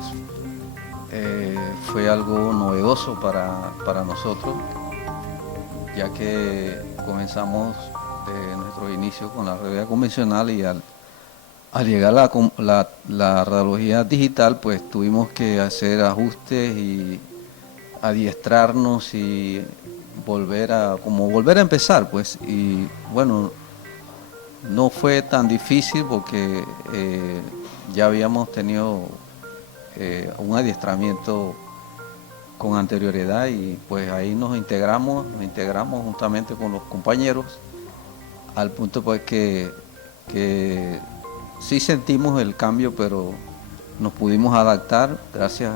fue algo novedoso para nosotros, ya que comenzamos de nuestro inicio con la radiología convencional y al llegar la radiología digital, pues tuvimos que hacer ajustes y adiestrarnos y volver a empezar, pues. Y bueno, no fue tan difícil porque ya habíamos tenido un adiestramiento con anterioridad y pues ahí nos integramos juntamente con los compañeros al punto pues que sí sentimos el cambio, pero nos pudimos adaptar gracias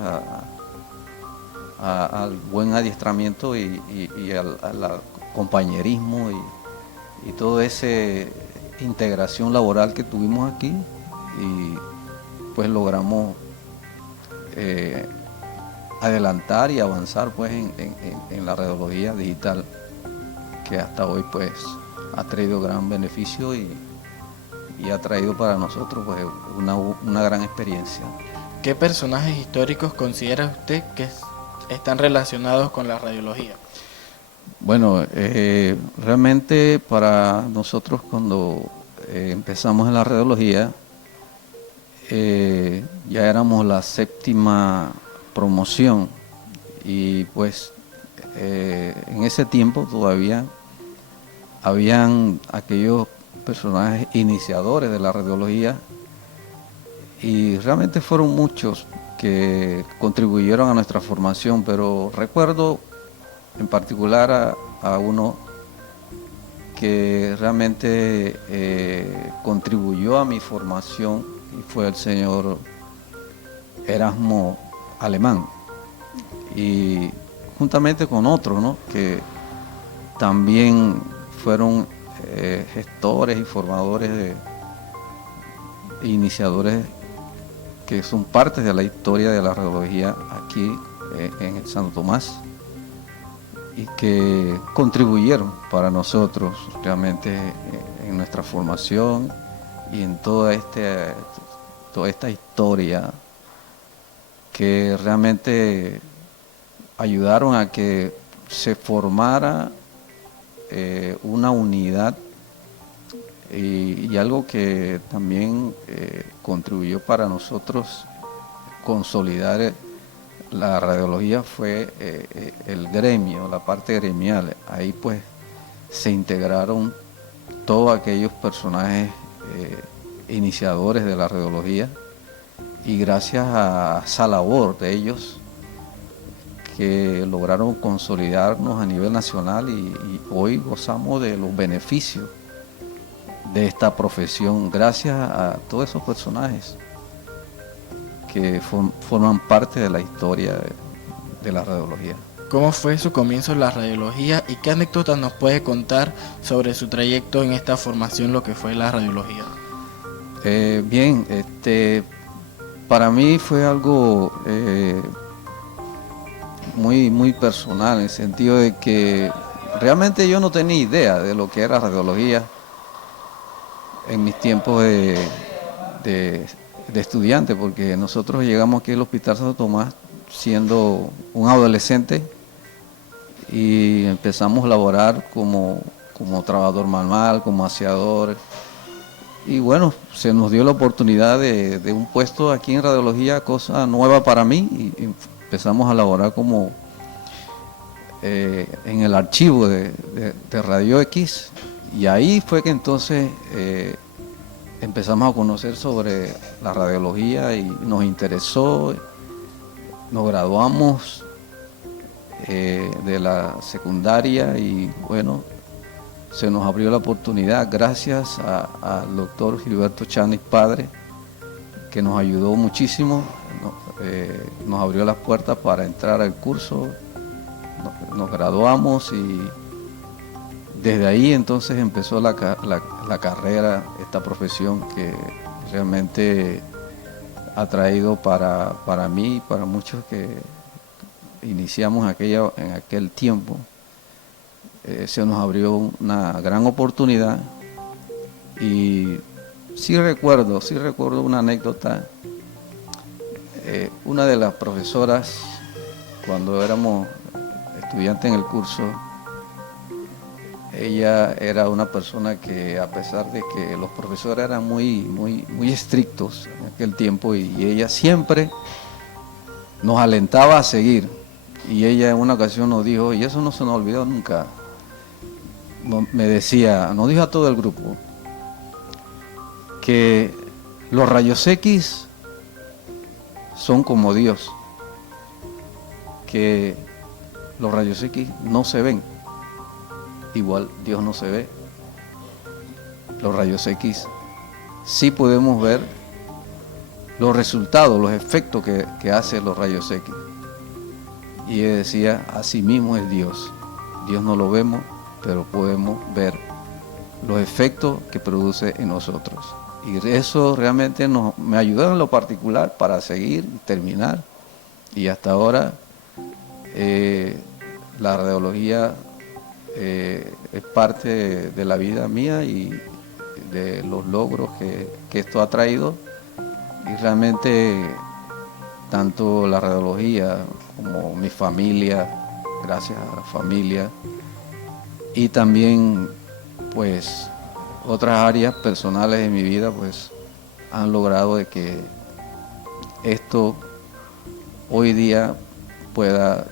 al buen adiestramiento y al compañerismo y toda esa integración laboral que tuvimos aquí, y pues logramos adelantar y avanzar pues en la radiología digital, que hasta hoy pues ha traído gran beneficio y ha traído para nosotros pues una gran experiencia. ¿Qué personajes históricos considera usted que están relacionados con la radiología? Bueno, realmente para nosotros cuando empezamos en la radiología, ya éramos la 7ª promoción y pues en ese tiempo todavía habían aquellos personajes iniciadores de la radiología y realmente fueron muchos que contribuyeron a nuestra formación, pero recuerdo en particular a uno que realmente contribuyó a mi formación y fue el señor Erasmo Alemán, y juntamente con otros, ¿no?, que también fueron gestores y formadores iniciadores que son parte de la historia de la radiología aquí en el Santo Tomás y que contribuyeron para nosotros realmente en nuestra formación y en toda esta historia, que realmente ayudaron a que se formara una unidad y algo que también contribuyó para nosotros consolidar la radiología fue el gremio, la parte gremial. Ahí pues se integraron todos aquellos personajes iniciadores de la radiología, y gracias a esa labor de ellos que lograron consolidarnos a nivel nacional y hoy gozamos de los beneficios de esta profesión gracias a todos esos personajes que forman parte de la historia de la radiología. ¿Cómo fue su comienzo en la radiología y qué anécdotas nos puede contar sobre su trayecto en esta formación, lo que fue la radiología? Bien, para mí fue algo muy personal, en el sentido de que realmente yo no tenía idea de lo que era radiología en mis tiempos de estudiante, porque nosotros llegamos aquí al Hospital Santo Tomás siendo un adolescente y empezamos a laborar como trabajador manual, como aseador. Y bueno, se nos dio la oportunidad de un puesto aquí en radiología, cosa nueva para mí, y empezamos a laborar como en el archivo de Radio X, y ahí fue que entonces empezamos a conocer sobre la radiología y nos interesó, nos graduamos de la secundaria y bueno, se nos abrió la oportunidad gracias al doctor Gilberto Chanis padre, que nos ayudó muchísimo, nos abrió las puertas para entrar al curso, nos graduamos y desde ahí entonces empezó la carrera, esta profesión que realmente ha traído para mí y para muchos que iniciamos en aquel tiempo. Se nos abrió una gran oportunidad y sí recuerdo una anécdota. Una de las profesoras, cuando éramos estudiantes en el curso, ella era una persona que, a pesar de que los profesores eran muy estrictos en aquel tiempo, y ella siempre nos alentaba a seguir, y ella en una ocasión nos dijo, y eso no se nos olvidó nunca, me decía, nos dijo a todo el grupo, que los rayos X son como Dios, que los rayos X no se ven, igual Dios no se ve. Los rayos X sí podemos ver los resultados, los efectos que hacen los rayos X. Y él decía, así mismo es Dios. Dios no lo vemos, pero podemos ver los efectos que produce en nosotros. Y eso realmente me ayudó en lo particular para seguir, terminar. Y hasta ahora la radiología es parte de la vida mía y de los logros que esto ha traído. Y realmente tanto la radiología como mi familia, gracias a la familia, y también pues otras áreas personales de mi vida pues han logrado de que esto hoy día pueda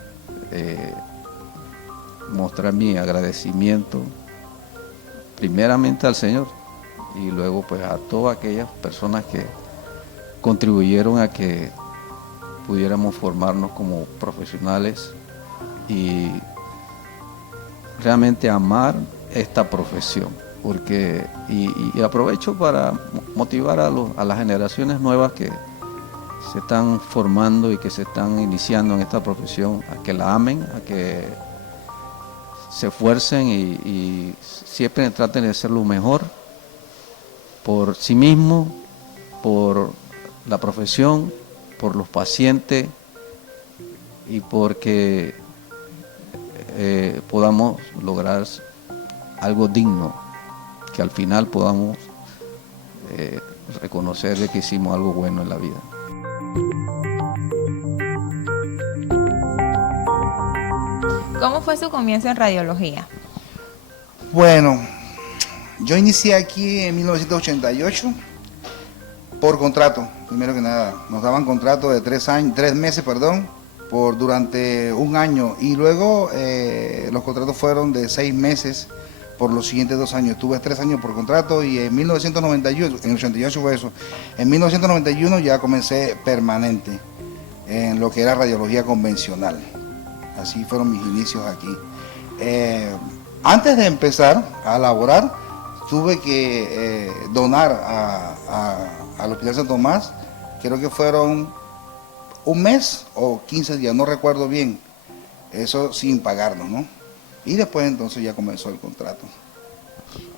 mostrar mi agradecimiento primeramente al Señor y luego pues a todas aquellas personas que contribuyeron a que pudiéramos formarnos como profesionales y realmente amar esta profesión, porque y aprovecho para motivar a las generaciones nuevas que se están formando y que se están iniciando en esta profesión, a que la amen, a que se esfuercen y siempre traten de hacer lo mejor por sí mismos, por la profesión, por los pacientes y porque podamos lograr algo digno, que al final podamos reconocer de que hicimos algo bueno en la vida. ¿Cómo fue su comienzo en radiología? Bueno, yo inicié aquí en 1988 por contrato, primero que nada. Nos daban contrato de 3 meses, por durante un año, y luego los contratos fueron de 6 meses por los siguientes 2 años. Tuve 3 años por contrato y en 1991, en 88 fue eso, en 1991 ya comencé permanente en lo que era radiología convencional. Así fueron mis inicios aquí. Antes de empezar a laborar, tuve que donar al Hospital San Tomás, creo que fueron un mes o 15 días, no recuerdo bien, eso sin pagarnos, ¿no? Y después entonces ya comenzó el contrato.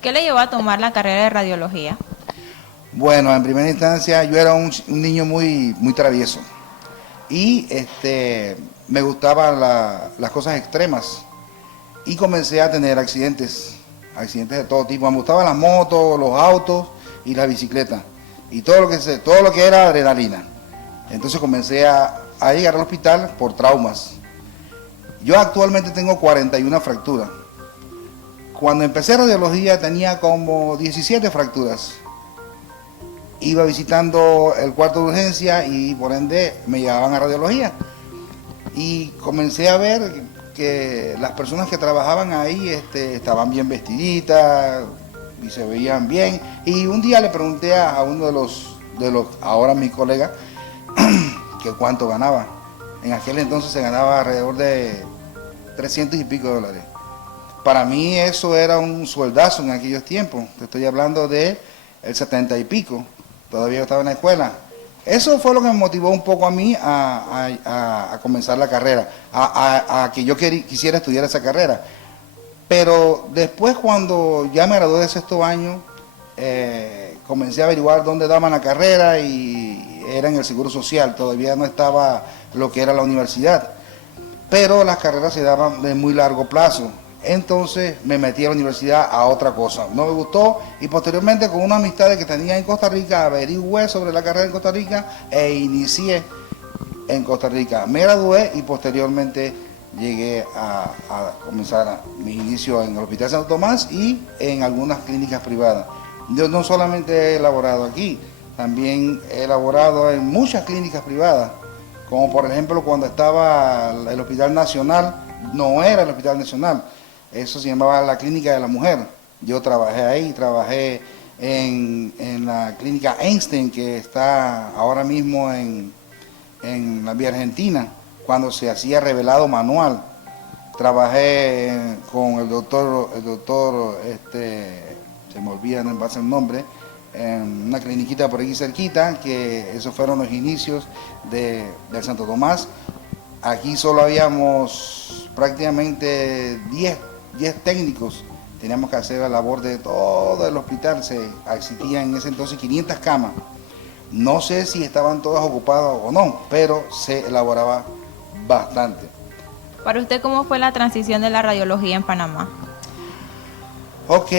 ¿Qué le llevó a tomar la carrera de radiología? Bueno, en primera instancia yo era un niño muy travieso y me gustaban las cosas extremas y comencé a tener accidentes de todo tipo. Me gustaban las motos, los autos y las bicicletas y todo lo que era adrenalina. Entonces comencé a llegar al hospital por traumas. Yo actualmente tengo 41 fracturas. Cuando empecé radiología tenía como 17 fracturas. Iba visitando el cuarto de urgencia y por ende me llevaban a radiología. Y comencé a ver que las personas que trabajaban ahí estaban bien vestiditas y se veían bien. Y un día le pregunté a uno de los ahora mis colegas que cuánto ganaba. En aquel entonces se ganaba alrededor de 300 y pico dólares. Para mí eso era un sueldazo en aquellos tiempos. Te estoy hablando de el 70 y pico. Todavía yo estaba en la escuela. Eso fue lo que me motivó un poco a mí a comenzar la carrera, a que yo quisiera estudiar esa carrera. Pero después, cuando ya me gradué de sexto año, comencé a averiguar dónde daban la carrera y era en el Seguro Social. Todavía no estaba lo que era la universidad. Pero las carreras se daban de muy largo plazo. Entonces me metí a la universidad a otra cosa. No me gustó y posteriormente con una amistad que tenía en Costa Rica averigüé sobre la carrera en Costa Rica e inicié en Costa Rica. Me gradué y posteriormente llegué a comenzar mis inicios en el Hospital Santo Tomás y en algunas clínicas privadas. Yo no solamente he elaborado aquí, también he elaborado en muchas clínicas privadas, como por ejemplo cuando estaba el Hospital Nacional, no era el Hospital Nacional, eso se llamaba la Clínica de la Mujer. Yo trabajé ahí, trabajé en la Clínica Einstein, que está ahora mismo en la vía Argentina. cuando se hacía revelado manual. Trabajé con el doctor, se me olvida en base el nombre, en una cliniquita por aquí cerquita, que esos fueron los inicios del Santo Tomás. Aquí solo habíamos prácticamente 10 técnicos, teníamos que hacer la labor de todo el hospital, existían en ese entonces 500 camas. No sé si estaban todas ocupadas o no, pero se elaboraba bastante. Para usted, ¿cómo fue la transición de la radiología en Panamá? Ok,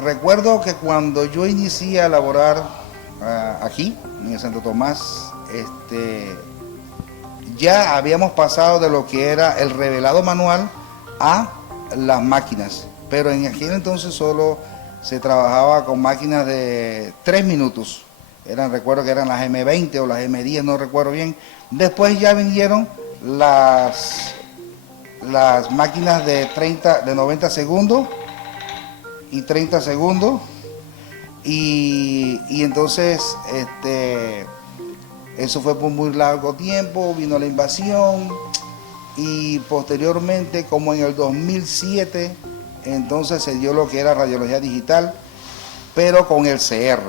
recuerdo que cuando yo inicié a laborar aquí, en el Santo Tomás, ya habíamos pasado de lo que era el revelado manual a las máquinas, pero en aquel entonces solo se trabajaba con máquinas de 3 minutos. Recuerdo que eran las M20 o las M10, no recuerdo bien. Después ya vinieron las máquinas de 90 segundos y 30 segundos, y entonces eso fue por muy largo tiempo, vino la invasión, y posteriormente, como en el 2007, entonces se dio lo que era radiología digital, pero con el CR,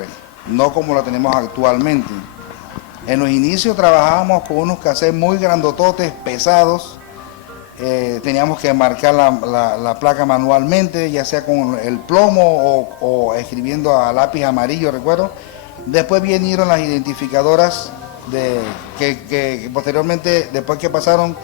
no como la tenemos actualmente. En los inicios trabajábamos con unos cassettes muy grandototes, pesados. Teníamos que marcar la placa manualmente, ya sea con el plomo o escribiendo a lápiz amarillo, recuerdo. Después vinieron las identificadoras que posteriormente, después que pasaron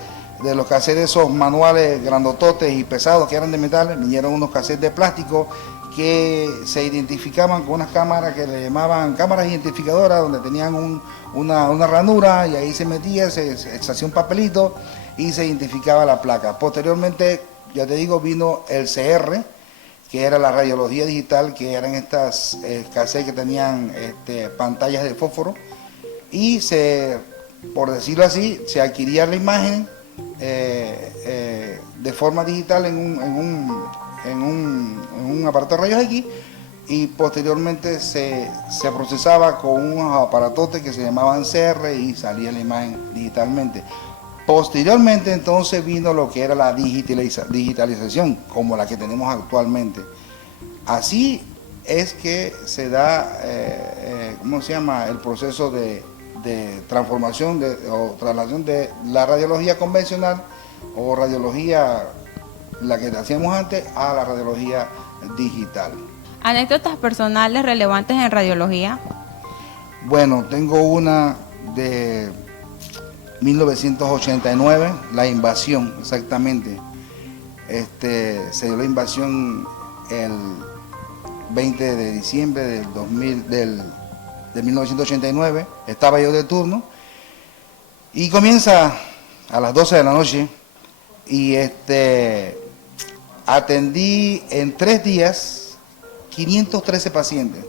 de los cassettes esos manuales grandototes y pesados que eran de metal, vinieron unos cassettes de plástico que se identificaban con unas cámaras que le llamaban cámaras identificadoras, donde tenían una ranura, y ahí se metía, se hacía un papelito y se identificaba la placa. Posteriormente, ya te digo, vino el CR, que era la radiología digital, que eran estas cassettes que tenían pantallas de fósforo, y por decirlo así, se adquiría la imagen de forma digital en un aparato de rayos X, y posteriormente se procesaba con unos aparatotes que se llamaban CR y salía la imagen digitalmente. Posteriormente entonces vino lo que era la digitalización, como la que tenemos actualmente. Así es que se da, el proceso de transformación o traslación de la radiología convencional o radiología, la que hacíamos antes, a la radiología digital. ¿Anécdotas personales relevantes en radiología? Bueno, tengo una de 1989, la invasión, exactamente. Se dio la invasión el 20 de diciembre de 1989, estaba yo de turno, y comienza a las 12 de la noche, y atendí en 3 días 513 pacientes,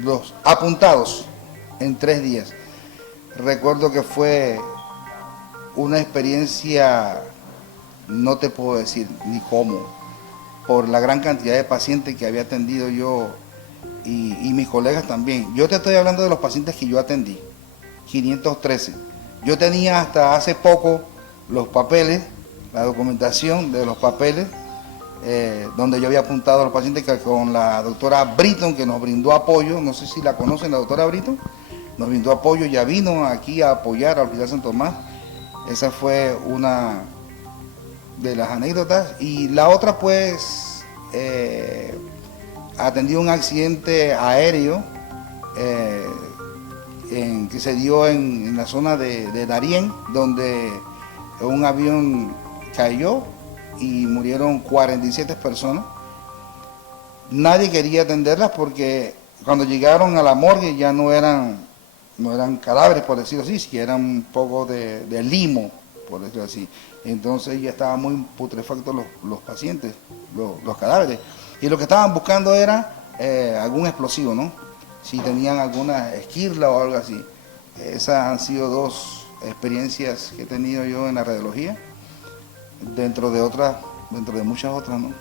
los apuntados en 3 días. Recuerdo que fue una experiencia, no te puedo decir ni cómo, por la gran cantidad de pacientes que había atendido yo y mis colegas también. Yo te estoy hablando de los pacientes que yo atendí, 513. Yo tenía hasta hace poco los papeles, la documentación de los papeles, donde yo había apuntado a los pacientes, que con la doctora Britton, que nos brindó apoyo, no sé si la conocen, la doctora Britton, nos brindó apoyo, ya vino aquí a apoyar al Hospital Santo Tomás. Esa fue una de las anécdotas. Y la otra, pues, atendí un accidente aéreo que se dio en la zona de Darién, donde un avión cayó y murieron 47 personas. Nadie quería atenderlas porque cuando llegaron a la morgue ya no eran cadáveres, por decirlo así, que eran un poco de limo, por decirlo así. Entonces ya estaban muy putrefactos los pacientes, los cadáveres. Y lo que estaban buscando era algún explosivo, ¿no? Si tenían alguna esquirla o algo así. Esas han sido 2 experiencias que he tenido yo en la radiología, dentro de muchas otras, ¿no?